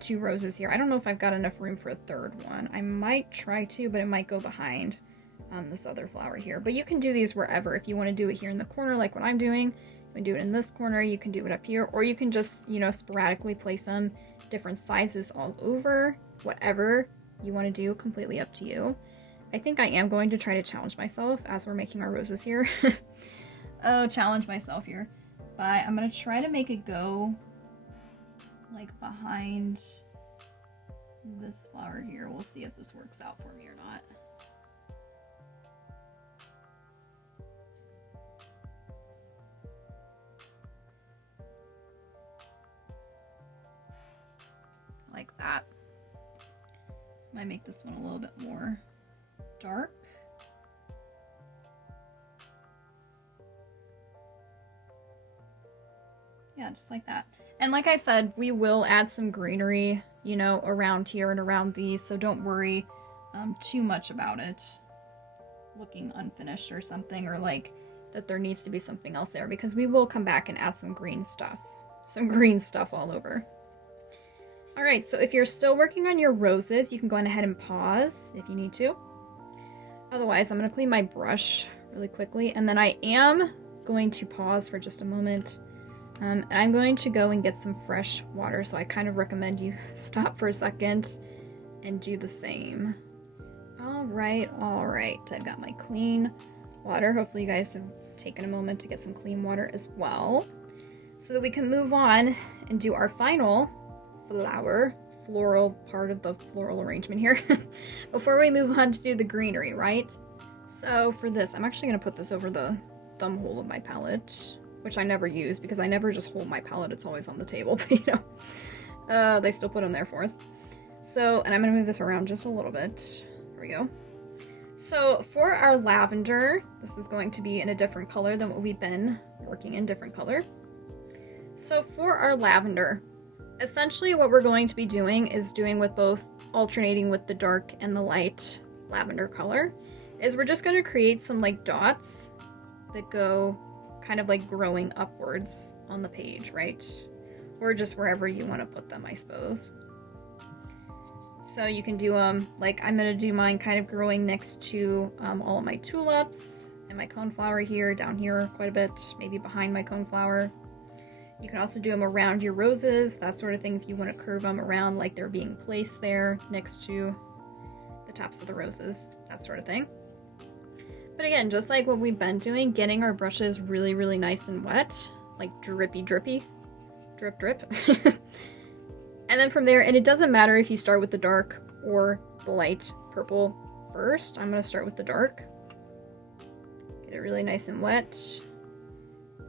2 roses here, I don't know if I've got enough room for a third one. I might try to, but it might go behind this other flower here. But you can do these wherever. If you want to do it here in the corner like what I'm doing, you can do it in this corner, you can do it up here, or you can just, you know, sporadically place them different sizes all over. Whatever you want to do, completely up to you. I think I am going to try to challenge myself as we're making our roses here. Oh, challenge myself here. But I'm going to try to make it go like behind this flower here. We'll see if this works out for me or not. Like that. Might make this one a little bit more dark. Yeah, just like that. And like I said, we will add some greenery, you know, around here and around these, so don't worry too much about it looking unfinished or something, or like that there needs to be something else there, because we will come back and add some green stuff all over. All right, so if you're still working on your roses, you can go on ahead and pause if you need to. Otherwise, I'm going to clean my brush really quickly, and then I am going to pause for just a moment. And I'm going to go and get some fresh water, so I kind of recommend you stop for a second and do the same. All right. I've got my clean water. Hopefully you guys have taken a moment to get some clean water as well, so that we can move on and do our final floral part of the floral arrangement here before we move on to do the greenery, right? So for this, I'm actually going to put this over the thumb hole of my palette, which I never use because I never just hold my palette. It's always on the table, but you know, they still put them there for us. So, and I'm going to move this around just a little bit. There we go. So for our lavender, this is going to be in a different color than what we've been working in, different color. So for our lavender, essentially what we're going to be doing is doing with both alternating with the dark and the light lavender color, is we're just going to create some like dots that go kind of like growing upwards on the page, right? Or just wherever you want to put them, I suppose. So you can do them, like I'm going to do mine kind of growing next to all of my tulips and my coneflower here, down here quite a bit, maybe behind my coneflower. You can also do them around your roses, that sort of thing, if you want to curve them around like they're being placed there next to the tops of the roses, that sort of thing. But again, just like what we've been doing, getting our brushes really, really nice and wet, like drippy, drippy, drip, drip. And then from there, and it doesn't matter if you start with the dark or the light purple first. I'm going to start with the dark. Get it really nice and wet.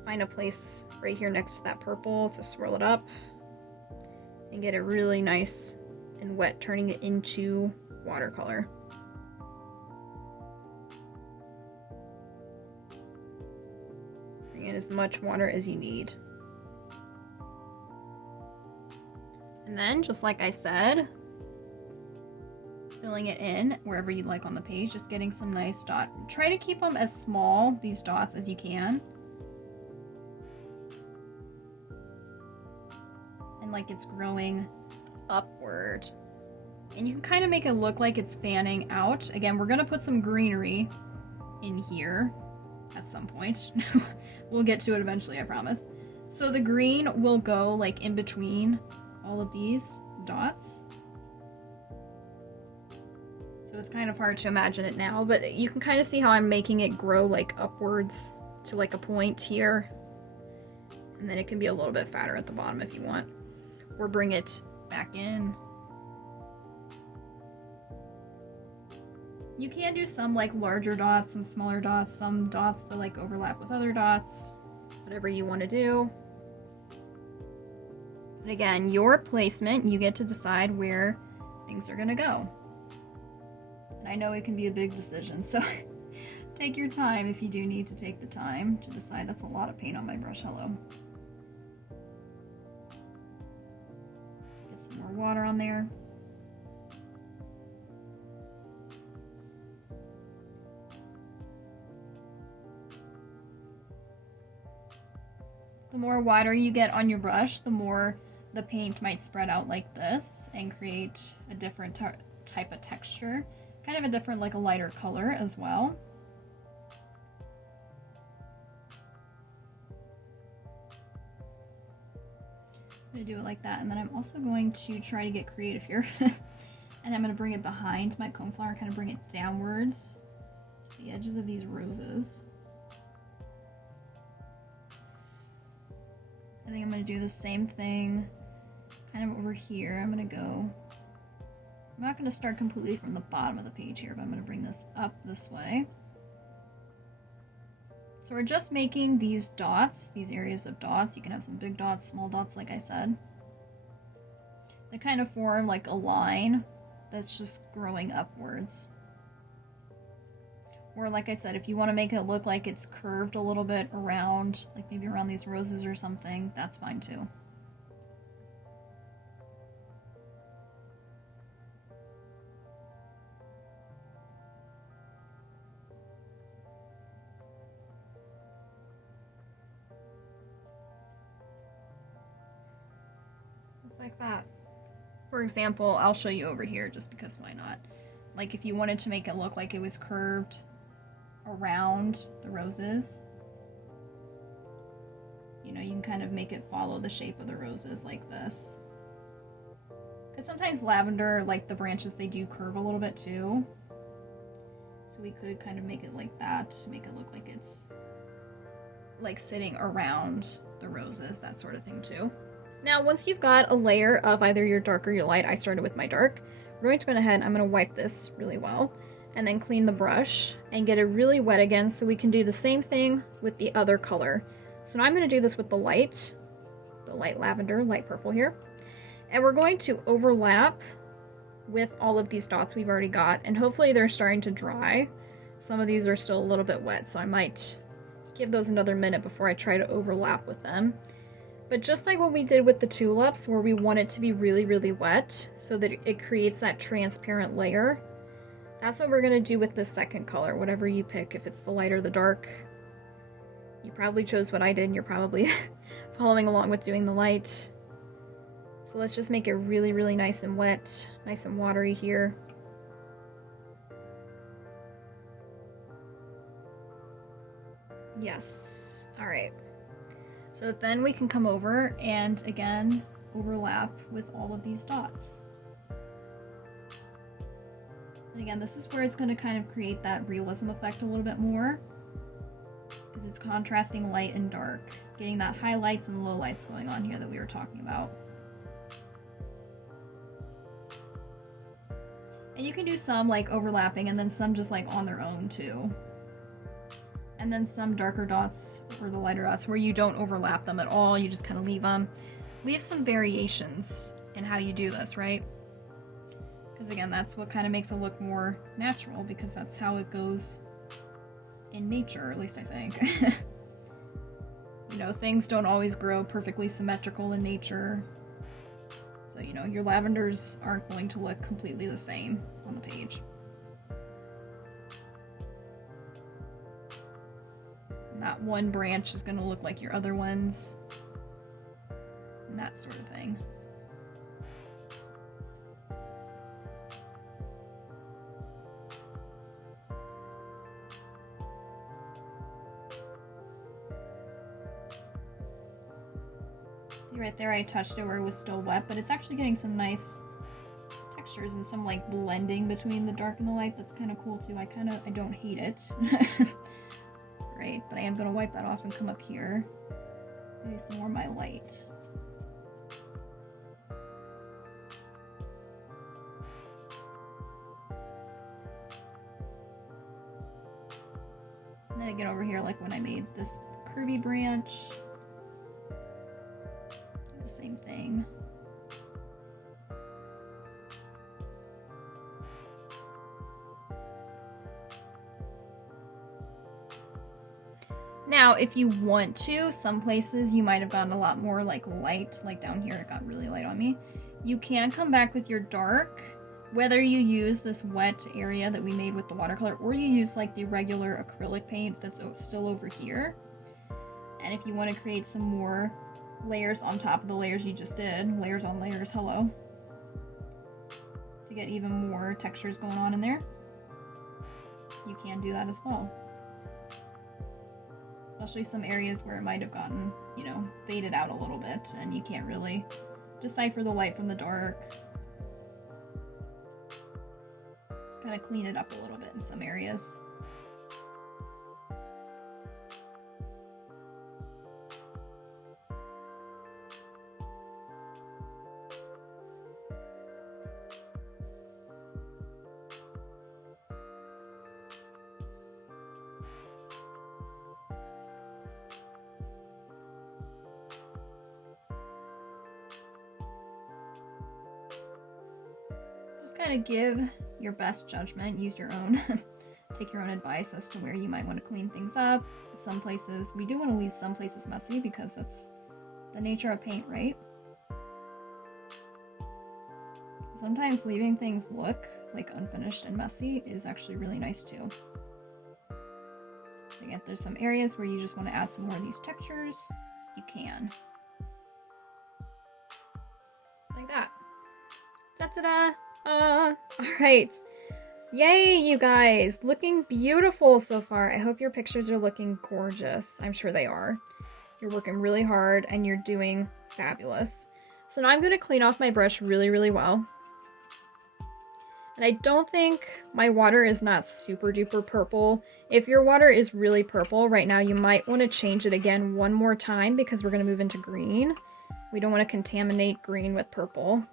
Find a place right here next to that purple to swirl it up. And get it really nice and wet, turning it into watercolor. Bring in as much water as you need. And then, just like I said, filling it in wherever you like on the page, just getting some nice dot. Try to keep them as small, these dots, as you can. And like it's growing upward. And you can kind of make it look like it's fanning out. Again, we're going to put some greenery in here at some point. We'll get to it eventually, I promise. So the green will go like in between all of these dots. So it's kind of hard to imagine it now, but you can kind of see how I'm making it grow like upwards to like a point here. And then it can be a little bit fatter at the bottom if you want. Or bring it back in. You can do some like larger dots, some smaller dots, some dots that like overlap with other dots, whatever you want to do. And again, your placement, you get to decide where things are going to go. And I know it can be a big decision, so take your time if you do need to take the time to decide. That's a lot of paint on my brush, hello. Get some more water on there. The more water you get on your brush, the more the paint might spread out like this and create a different type of texture. Kind of a different, like a lighter color as well. I'm going to do it like that, and then I'm also going to try to get creative here. And I'm going to bring it behind my coneflower, kind of bring it downwards to the edges of these roses. I think I'm going to do the same thing kind of over here. I'm going to go, I'm not going to start completely from the bottom of the page here, but I'm going to bring this up this way. So we're just making these dots, these areas of dots. You can have some big dots, small dots, like I said. They kind of form like a line that's just growing upwards. Or like I said, if you want to make it look like it's curved a little bit around, like maybe around these roses or something, that's fine too. Just like that. For example, I'll show you over here just because why not? Like if you wanted to make it look like it was curved around the roses, you know, you can kind of make it follow the shape of the roses like this. Because sometimes lavender, like the branches, they do curve a little bit too. So we could kind of make it like that to make it look like it's like sitting around the roses, that sort of thing too. Now, once you've got a layer of either your dark or your light, I started with my dark, we're going to go ahead and I'm going to wipe this really well. and then clean the brush and get it really wet again so we can do the same thing with the other color. So now I'm going to do this with the light lavender, light purple here. And we're going to overlap with all of these dots we've already got, and hopefully they're starting to dry. Some of these are still a little bit wet, so I might give those another minute before I try to overlap with them. But just like what we did with the tulips, where we want it to be really, really wet so that it creates that transparent layer, that's what we're going to do with the second color, whatever you pick, if it's the light or the dark. You probably chose what I did, and you're probably following along with doing the light. So let's just make it really, really nice and wet, nice and watery here. Yes. All right. So then we can come over and again overlap with all of these dots. And again, this is where it's going to kind of create that realism effect a little bit more, because it's contrasting light and dark, getting that highlights and lowlights going on here that we were talking about. And you can do some like overlapping and then some just like on their own too. And then some darker dots or the lighter dots where you don't overlap them at all, you just kind of leave them. Leave some variations in how you do this, right? Because again, that's what kind of makes it look more natural, because that's how it goes in nature, at least I think. You know, things don't always grow perfectly symmetrical in nature. So, you know, your lavenders aren't going to look completely the same on the page. Not one branch is going to look like your other ones, and that sort of thing. Right there I touched it where it was still wet, but it's actually getting some nice textures and some like blending between the dark and the light. That's kind of cool too. I don't hate it. Right, but I am going to wipe that off and come up here and do some more of my light. And then again over here, like when I made this curvy branch, the same thing. Now, if you want to, some places you might have gotten a lot more like light, like down here it got really light on me. You can come back with your dark, whether you use this wet area that we made with the watercolor, or you use like the regular acrylic paint that's still over here. And if you want to create some more layers on top of the layers you just did, layers on layers, hello, to get even more textures going on in there, you can do that as well. Especially some areas where it might have gotten, you know, faded out a little bit and you can't really decipher the light from the dark. Just kind of clean it up a little bit in some areas. Kind of give your best judgment, use your own, take your own advice as to where you might want to clean things up. Some places, we do want to leave some places messy because that's the nature of paint, right? Sometimes leaving things look like unfinished and messy is actually really nice too. Again, if there's some areas where you just want to add some more of these textures, you can. Like that. Ta-da! Alright. Yay, you guys! Looking beautiful so far. I hope your pictures are looking gorgeous. I'm sure they are. You're working really hard and you're doing fabulous. So now I'm going to clean off my brush really, really well. And I don't think my water is not super duper purple. If your water is really purple right now, you might want to change it again one more time because we're going to move into green. We don't want to contaminate green with purple.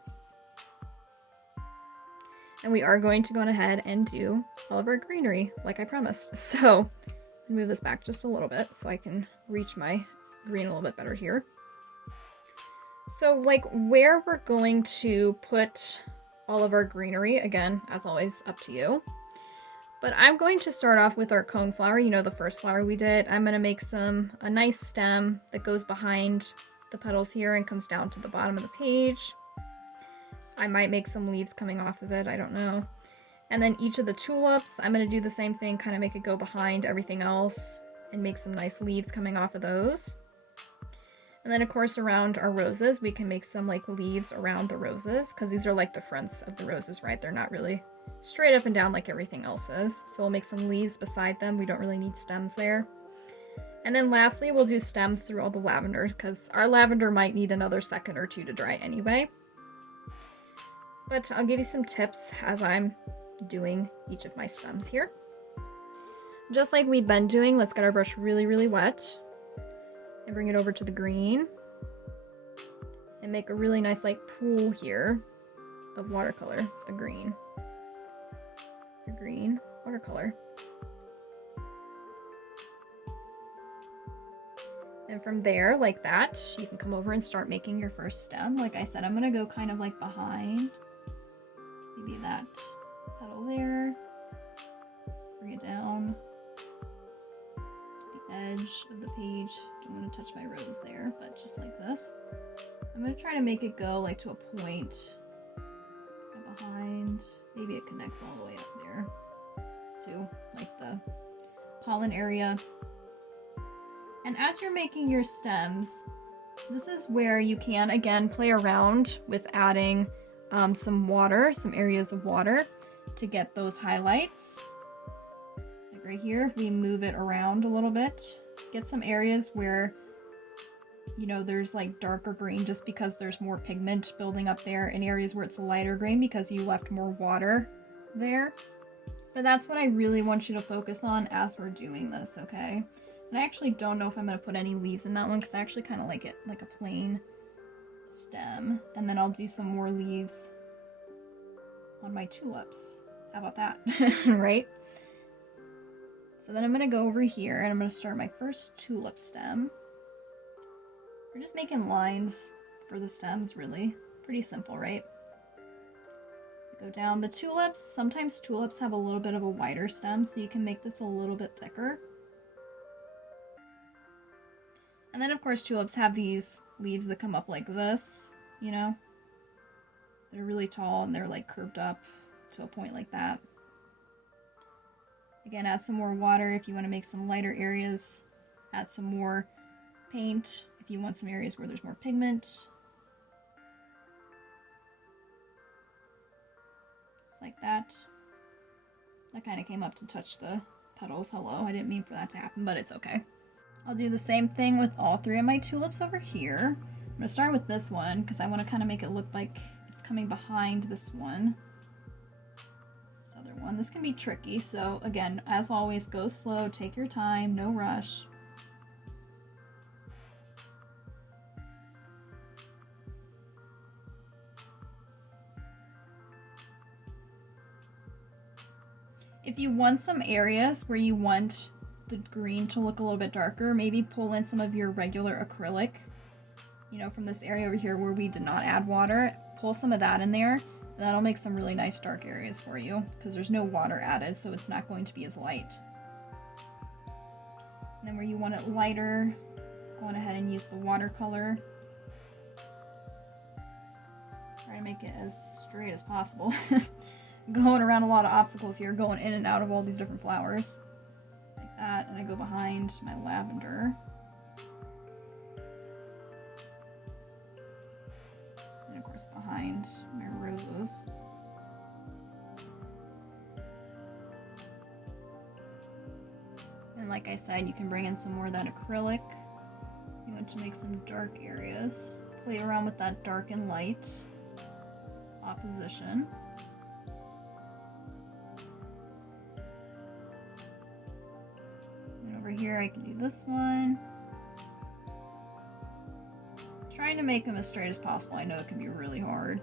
And we are going to go ahead and do all of our greenery like I promised. So move this back just a little bit so I can reach my green a little bit better here. So like where we're going to put all of our greenery, again, as always, up to you. But I'm going to start off with our coneflower, you know, the first flower we did. I'm going to make a nice stem that goes behind the petals here and comes down to the bottom of the page. I might make some leaves coming off of it, I don't know. And then each of the tulips, I'm going to do the same thing, kind of make it go behind everything else and make some nice leaves coming off of those. And then of course around our roses, we can make some like leaves around the roses because these are like the fronts of the roses, right? They're not really straight up and down like everything else is. So we'll make some leaves beside them. We don't really need stems there. And then lastly, we'll do stems through all the lavenders because our lavender might need another second or two to dry anyway. But I'll give you some tips as I'm doing each of my stems here. Just like we've been doing, let's get our brush really, really wet and bring it over to the green and make a really nice like pool here of watercolor, the green watercolor. And from there, like that, you can come over and start making your first stem. Like I said, I'm gonna go kind of like behind, maybe that petal there, bring it down to the edge of the page. I'm gonna touch my rose there, but just like this. I'm gonna try to make it go like to a point behind. Maybe it connects all the way up there to like the pollen area. And as you're making your stems, this is where you can again play around with adding some water, some areas of water to get those highlights. Like right here, if we move it around a little bit, get some areas where, you know, there's like darker green just because there's more pigment building up there, and areas where it's lighter green because you left more water there. But that's what I really want you to focus on as we're doing this, okay? And I actually don't know if I'm going to put any leaves in that one because I actually kind of like it like a plain stem. And then I'll do some more leaves on my tulips. How about that? Right? So then I'm going to go over here and I'm going to start my first tulip stem. We're just making lines for the stems, really. Pretty simple, right? Go down. The tulips, sometimes tulips have a little bit of a wider stem, so you can make this a little bit thicker. And then of course tulips have these leaves that come up like this, you know? They're really tall and they're like curved up to a point like that. Again, add some more water if you want to make some lighter areas. Add some more paint if you want some areas where there's more pigment. Just like that. That kind of came up to touch the petals. Hello, I didn't mean for that to happen, but it's okay. I'll do the same thing with all three of my tulips over here. I'm going to start with this one because I want to kind of make it look like it's coming behind this one. This other one. This can be tricky, so again, as always, go slow, take your time, no rush. If you want some areas where you want the green to look a little bit darker, maybe pull in some of your regular acrylic, you know, from this area over here where we did not add water. Pull some of that in there, and that'll make some really nice dark areas for you because there's no water added, so it's not going to be as light. And then where you want it lighter, go on ahead and use the watercolor. Try to make it as straight as possible. Going around a lot of obstacles here, going in and out of all these different flowers. That, and I go behind my lavender. And of course behind my roses. And like I said, you can bring in some more of that acrylic. You want to make some dark areas. Play around with that dark and light opposition. Here I can do this one. Trying to make them as straight as possible. I know it can be really hard.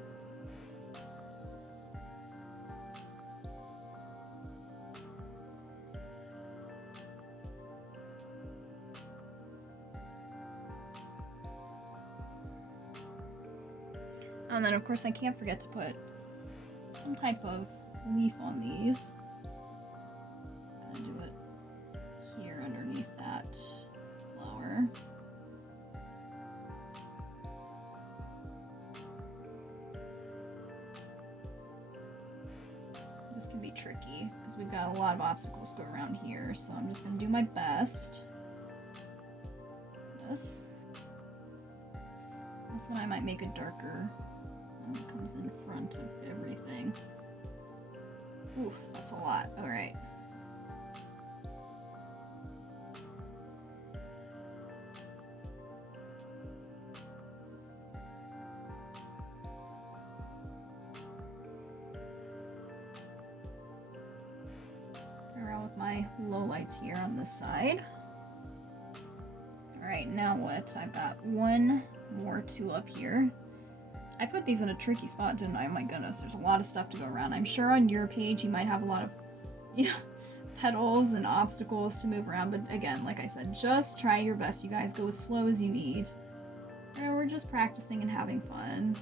And then of course I can't forget to put some type of leaf on these. I'm gonna do it here underneath that flower. This can be tricky because we've got a lot of obstacles to go around here, so I'm just gonna do my best. This one I might make it darker. It comes in front of everything. Oof, that's a lot. All right. Around with my low lights here on this side. All right, now what? I've got one more tulip here. I put these in a tricky spot, didn't I? Oh my goodness, there's a lot of stuff to go around. I'm sure on your page you might have a lot of, petals and obstacles to move around, but again, like I said, just try your best, you guys. Go as slow as you need. We're just practicing and having fun.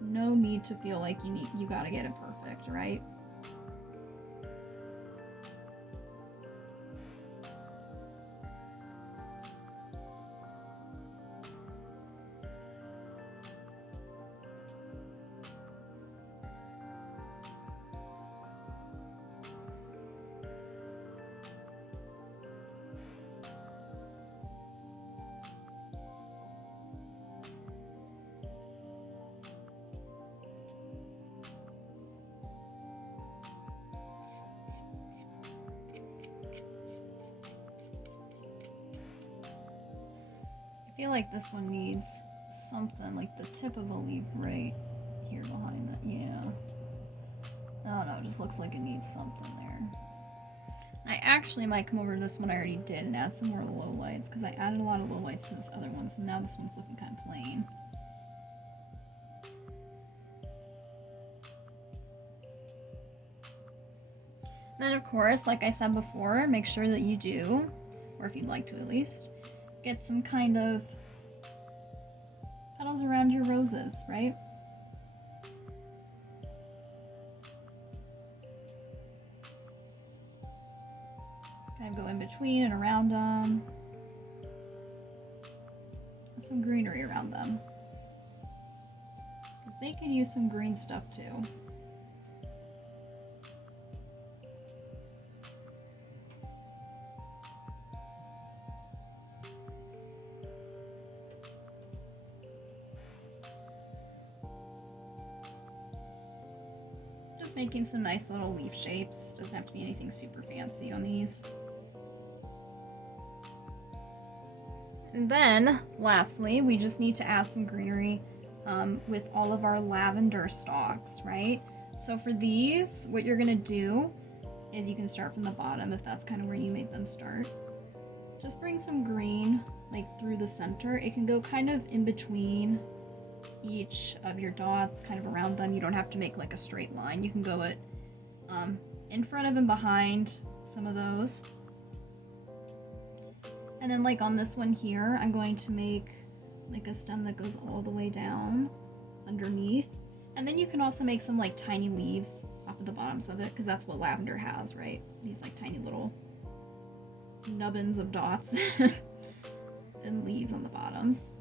No need to feel like you gotta get it perfect, right? I feel like this one needs something like the tip of a leaf right here behind that. Yeah. Oh no, it just looks like it needs something there. I actually might come over to this one I already did and add some more low lights because I added a lot of low lights to this other one, so now this one's looking kind of plain. Then of course, like I said before, make sure that you do, or if you'd like to at least, get some kind of petals around your roses, right? Kind of go in between and around them. And some greenery around them. Because they could use some green stuff too. Making some nice little leaf shapes. Doesn't have to be anything super fancy on these. And then, lastly, we just need to add some greenery with all of our lavender stalks, right? So for these, what you're gonna do is you can start from the bottom if that's kind of where you made them start. Just bring some green like through the center. It can go kind of in between each of your dots, kind of around them. You don't have to make like a straight line. You can go it in front of and behind some of those. And then like on this one here, I'm going to make like a stem that goes all the way down underneath. And then you can also make some like tiny leaves off of the bottoms of it, because that's what lavender has, right? These like tiny little nubbins of dots and leaves on the bottoms.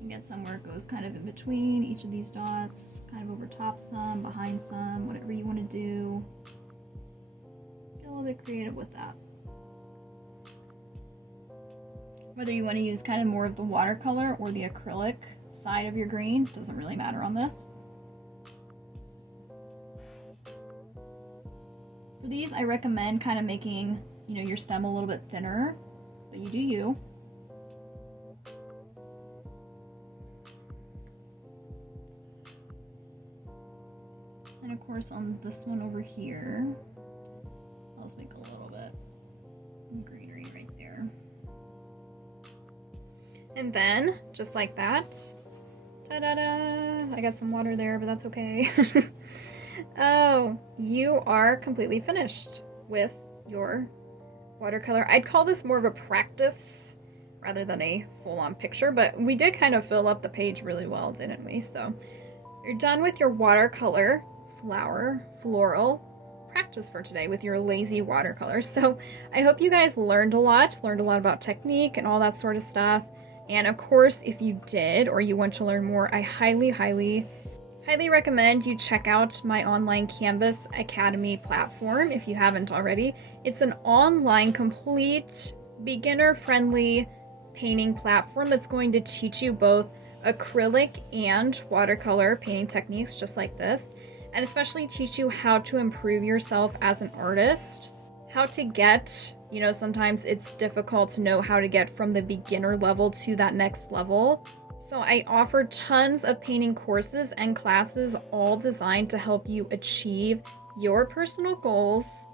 You get somewhere it goes kind of in between each of these dots, kind of over top some, behind some, whatever you want to do. Get a little bit creative with that. Whether you want to use kind of more of the watercolor or the acrylic side of your green, doesn't really matter on this. For these, I recommend kind of making, your stem a little bit thinner, but you do you. And of course on this one over here, I'll just make a little bit of greenery right there. And then, just like that, ta-da-da! I got some water there, but that's okay. Oh, you are completely finished with your watercolor. I'd call this more of a practice rather than a full-on picture, but we did kind of fill up the page really well, didn't we? So you're done with your watercolor floral practice for today with your lazy watercolor. So I hope you guys learned a lot about technique and all that sort of stuff. And of course, if you did or you want to learn more, I highly recommend you check out my online Canvas Academy platform if you haven't already. It's an online, complete, beginner-friendly painting platform that's going to teach you both acrylic and watercolor painting techniques just like this, and especially teach you how to improve yourself as an artist, how to get, you know, sometimes it's difficult to know how to get from the beginner level to that next level. So I offer tons of painting courses and classes, all designed to help you achieve your personal goals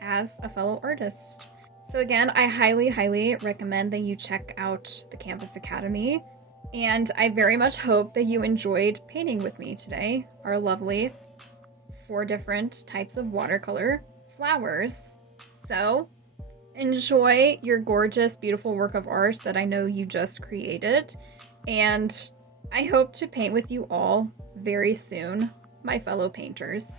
as a fellow artist. So again, I highly recommend that you check out the Canvas Academy. And I very much hope that you enjoyed painting with me today, our lovely 4 different types of watercolor flowers. So enjoy your gorgeous, beautiful work of art that I know you just created. And I hope to paint with you all very soon, my fellow painters.